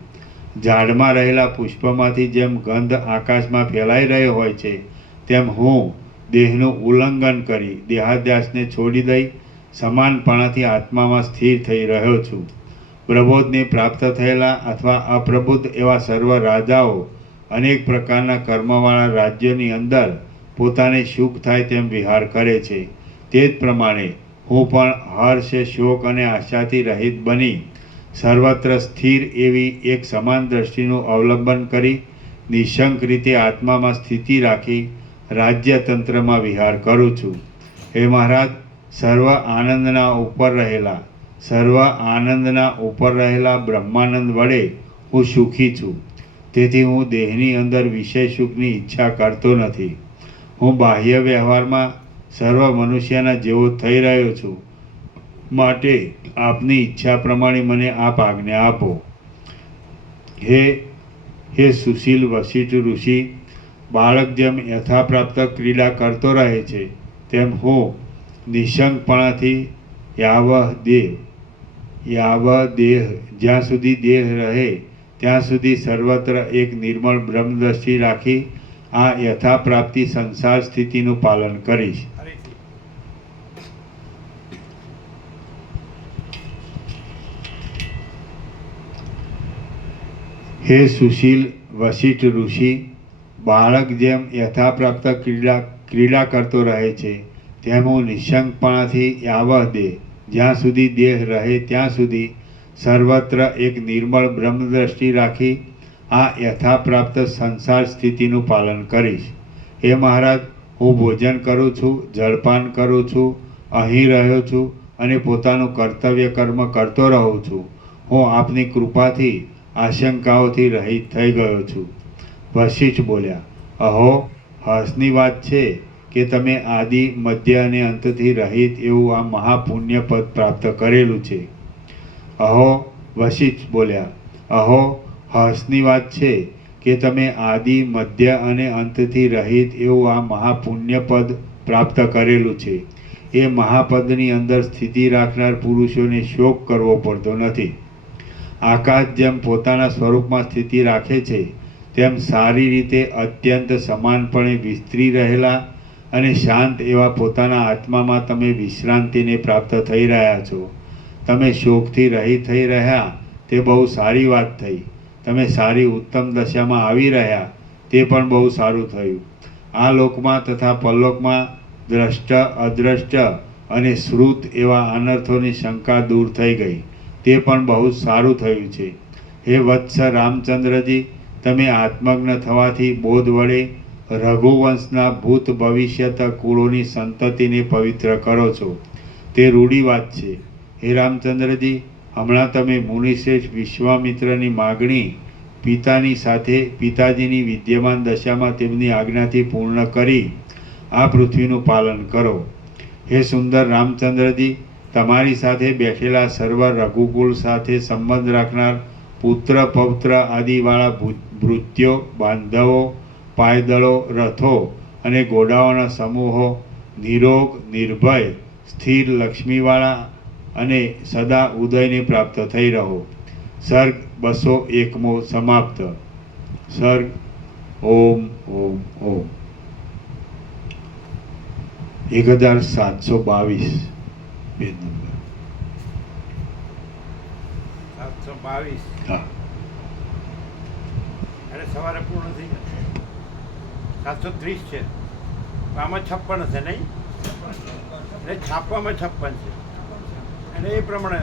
ઝાડમાં રહેલા પુષ્પમાંથી જેમ ગંધ આકાશમાં ફેલાઈ રહ્યો હોય છે, તેમ હું દેહનું ઉલ્લંઘન કરી દેહાધ્યાસને છોડી દઈ સમાનપણાથી આત્મામાં સ્થિર થઈ રહ્યો છું. પ્રબોધને પ્રાપ્ત થયેલા અથવા અપ્રબુદ્ધ એવા સર્વ રાજાઓ અનેક પ્રકારના કર્મવાળા રાજ્યોની અંદર પોતાને સુખ થાય તેમ વિહાર કરે છે. તે જ પ્રમાણે હું પણ હર્ષ, શોક અને આશાથી રહિત બની સર્વત્ર સ્થિર એવી એક સમાન દ્રષ્ટિનું અવલંબન કરી નિશંક રીતે આત્મામાં સ્થિતિ રાખી રાજ્યતંત્રમાં વિહાર કરું છું. હે મહારાજ, સર્વ આનંદના ઉપર રહેલા બ્રહ્માનંદ વડે હું સુખી છું. તેથી હું દેહની અંદર વિષય સુખની ઈચ્છા કરતો નથી. હું બાહ્ય વ્યવહારમાં સર્વ મનુષ્યના જેવો થઈ રહ્યો છું. માટે આપની ઈચ્છા પ્રમાણે મને આપ આજ્ઞા આપો. હે સુશીલ વશિષ્ઠ ઋષિ, બાળક જેમ યથાપ્રાપ્ત ક્રીડા કરતો રહે છે, તેમ હું નિશંકપણાથી જ્યાં સુધી દેહ રહે ત્યાં સુધી સર્વત્ર એક નિર્મળ બ્રહ્મદ્રષ્ટિ રાખી આ યથાપ્રાપ્તિ સંસાર સ્થિતિનું પાલન કરીશ. હે સુશીલ વશિષ્ઠ ઋષિ, બાળક જેમ યથાપ્રાપ્ત ક્રીડા કરતો રહે છે, તેમ હું નિશંકપણાથી જ્યાં સુધી દેહ રહે ત્યાં સુધી સર્વત્ર એક નિર્મળ બ્રહ્મદ્રષ્ટિ રાખી આ યથાપ્રાપ્ત સંસાર સ્થિતિનું પાલન કરીશ. હે મહારાજ, હું ભોજન કરું છું, જળપાન કરું છું, અહીં રહ્યો છું અને પોતાનું કર્તવ્ય કર્મ કરતો રહું છું. હું આપની કૃપાથી આશંકાઓથી રહિત થઈ ગયો છું. વશિષ્ઠ બોલ્યા, અહો, હર્ષની વાત છે કે તમે આદિ, મધ્ય અને અંતથી રહિત એવું આ મહાપુણ્ય પદ પ્રાપ્ત કરેલું છે. અહો, વશિષ્ઠ બોલ્યા, અહો, હર્ષની વાત છે કે તમે આદિ, મધ્ય અને અંતથી રહિત એવું આ મહાપુણ્ય પદ પ્રાપ્ત કરેલું છે. એ મહાપદની અંદર સ્થિતિ રાખનાર પુરુષોને શોક કરવો પડતો નથી. આકાશ જેમ પોતાના સ્વરૂપમાં સ્થિતિ રાખે છે, તેમ સારી રીતે અત્યંત સમાનપણે વિસ્તરી રહેલા અને શાંત એવા પોતાના આત્મામાં તમે વિશ્રાંતિને પ્રાપ્ત થઈ રહ્યા છો. તમે શોકથી રહિત થઈ રહ્યા તે બહુ સારી વાત થઈ. તમે સારી ઉત્તમ દશામાં આવી રહ્યા તે પણ બહુ સારું થયું. આ લોકમાં તથા પરલોકમાં દ્રષ્ટ, અદ્રષ્ટ અને શ્રુત એવા અનર્થોની શંકા દૂર થઈ ગઈ. તે પણ બહુ સારું થયું છે. હે વત્સ રામચંદ્રજી, તમે આત્મજ્ઞ થવાથી બોધ વડે રઘુવંશના ભૂત ભવિષ્યત કુળોની સંતતિને પવિત્ર કરો છો. તે રૂઢી વાત છે. હે રામચંદ્રજી, હમણાં તમે મુનિશ્રેષ્ઠ વિશ્વામિત્રની માગણી પિતાજીની વિદ્યમાન દશામાં તેમની આજ્ઞાથી પૂર્ણ કરી આ પૃથ્વીનું પાલન કરો. હે સુંદર રામચંદ્રજી, તમારી સાથે બેઠેલા સર્વ રઘુકુળ સાથે સંબંધ રાખનાર પુત્ર, પૌત્ર આદિવાળા ભૃત્યો, બાંધવો, પાયદળો, રથો અને ઘોડાઓના સમૂહો નિરોગ, નિર્ભય, સ્થિર લક્ષ્મીવાળા અને સદા ઉદયને પ્રાપ્ત થઈ રહો. સર્ગ 201 સમાપ્ત. સર્ગ ઓમ ઓમ ઓમ. 1722 પેજ નંબર. 722. હા, અને સવારે પૂર્ણ થઈ ગયું. 730 છે. આમાં 56 હશે નહીં? એટલે છાપવામાં 56 છે. અને એ પ્રમાણે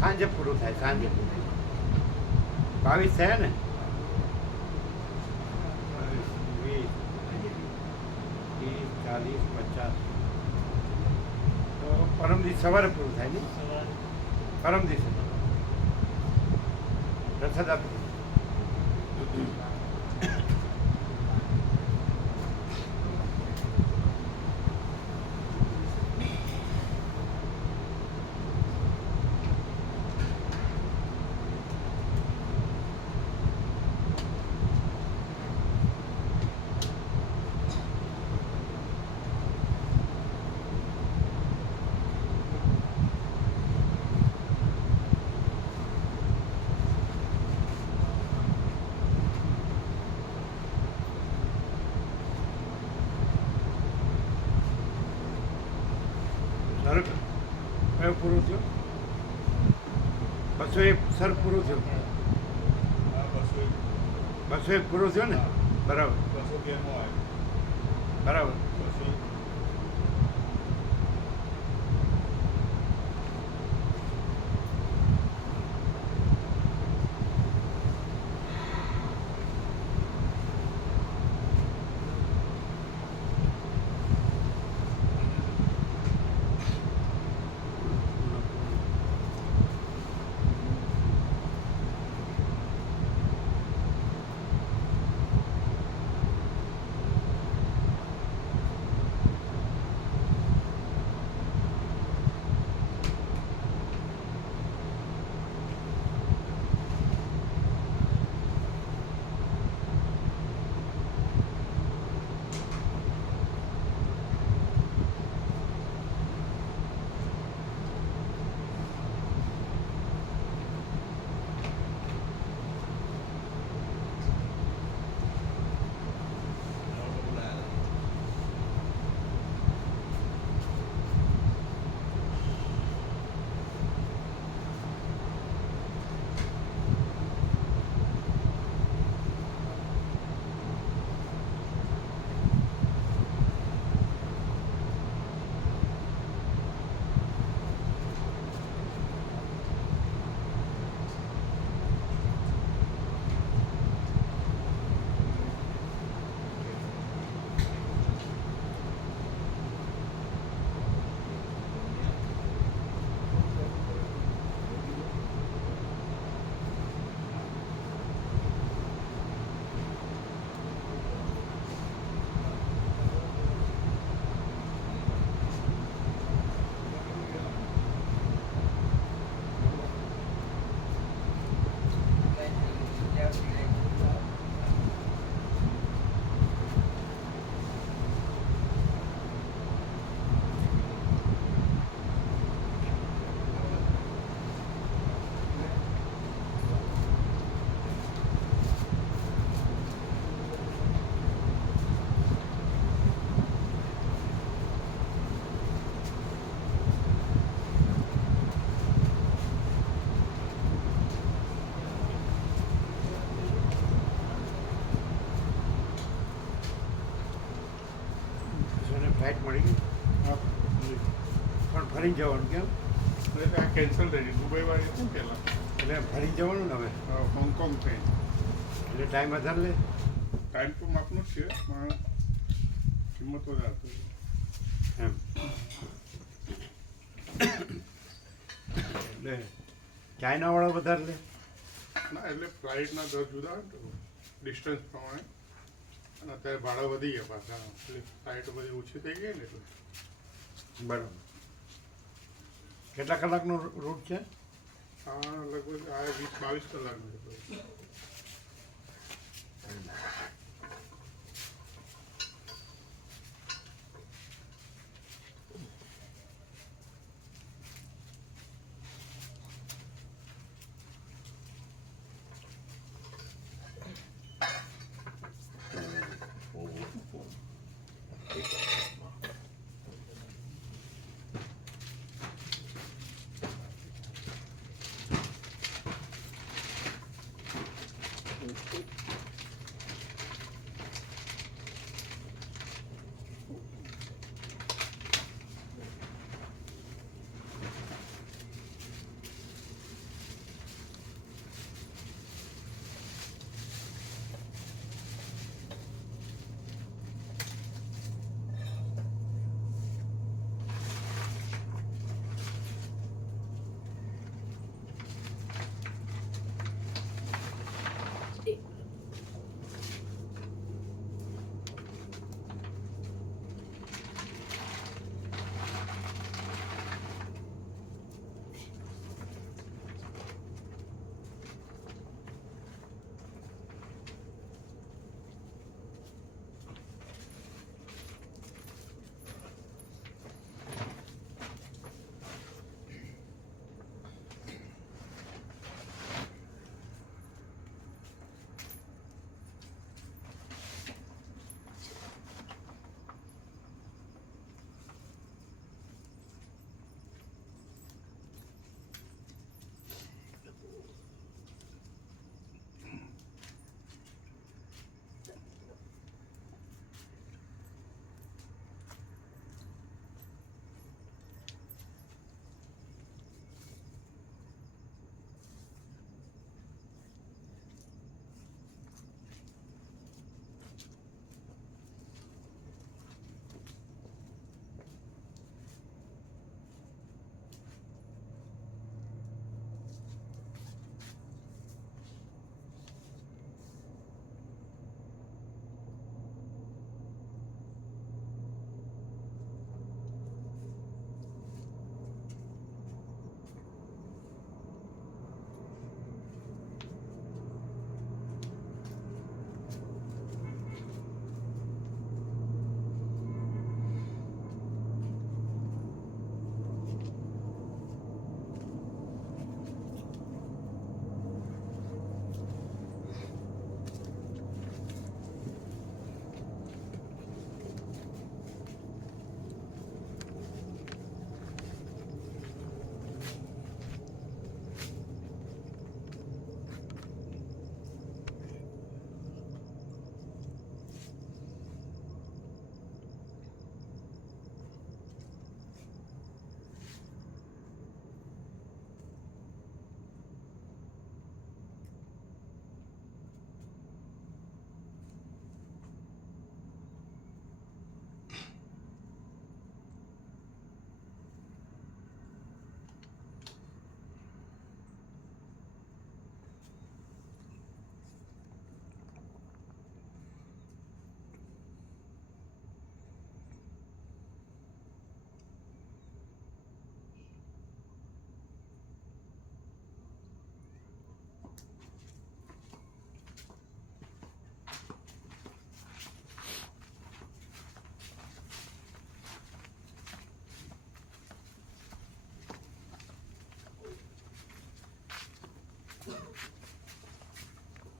સાંજે પૂરું થાય. સાંજે 22 થયા ને? 20, 30, 40, 50. તો પરમ દિવસ સવારે પૂરું થાય ને? પરમ દિવસે રથયાત્રા. સર કયો પૂરું થયું? 201 સર પૂરું થયું. 201 પૂરું થયું ને? બરાબર બરાબર. ફ્લાઇટ મળી ગઈ. પણ ફરી જવાનું કેમ? આ કેન્સલ થઈ ગઈ. દુબઈ વાળી હતી ને પહેલાં, એટલે ફરી જવાનું ને હવે. Hong Kong train. એટલે ટાઈમ વધારે લે. ટાઈમ તો માપનો જ છે પણ કિંમત વધારે તો એમ એટલે ચાઇનાવાળા વધારે લે. ના, એટલે ફ્લાઇટના દર જુદા હોય ને તો ડિસ્ટન્સ પ્રમાણે. અને અત્યારે ભાડા વધી ગયા પાછા, એટલે ફ્લાઇટ બધી ઓછી થઈ ગઈ ને એટલે. બરાબર. કેટલા કલાકનો રૂટ છે? આ લગભગ આ 20-22 કલાકનો છે.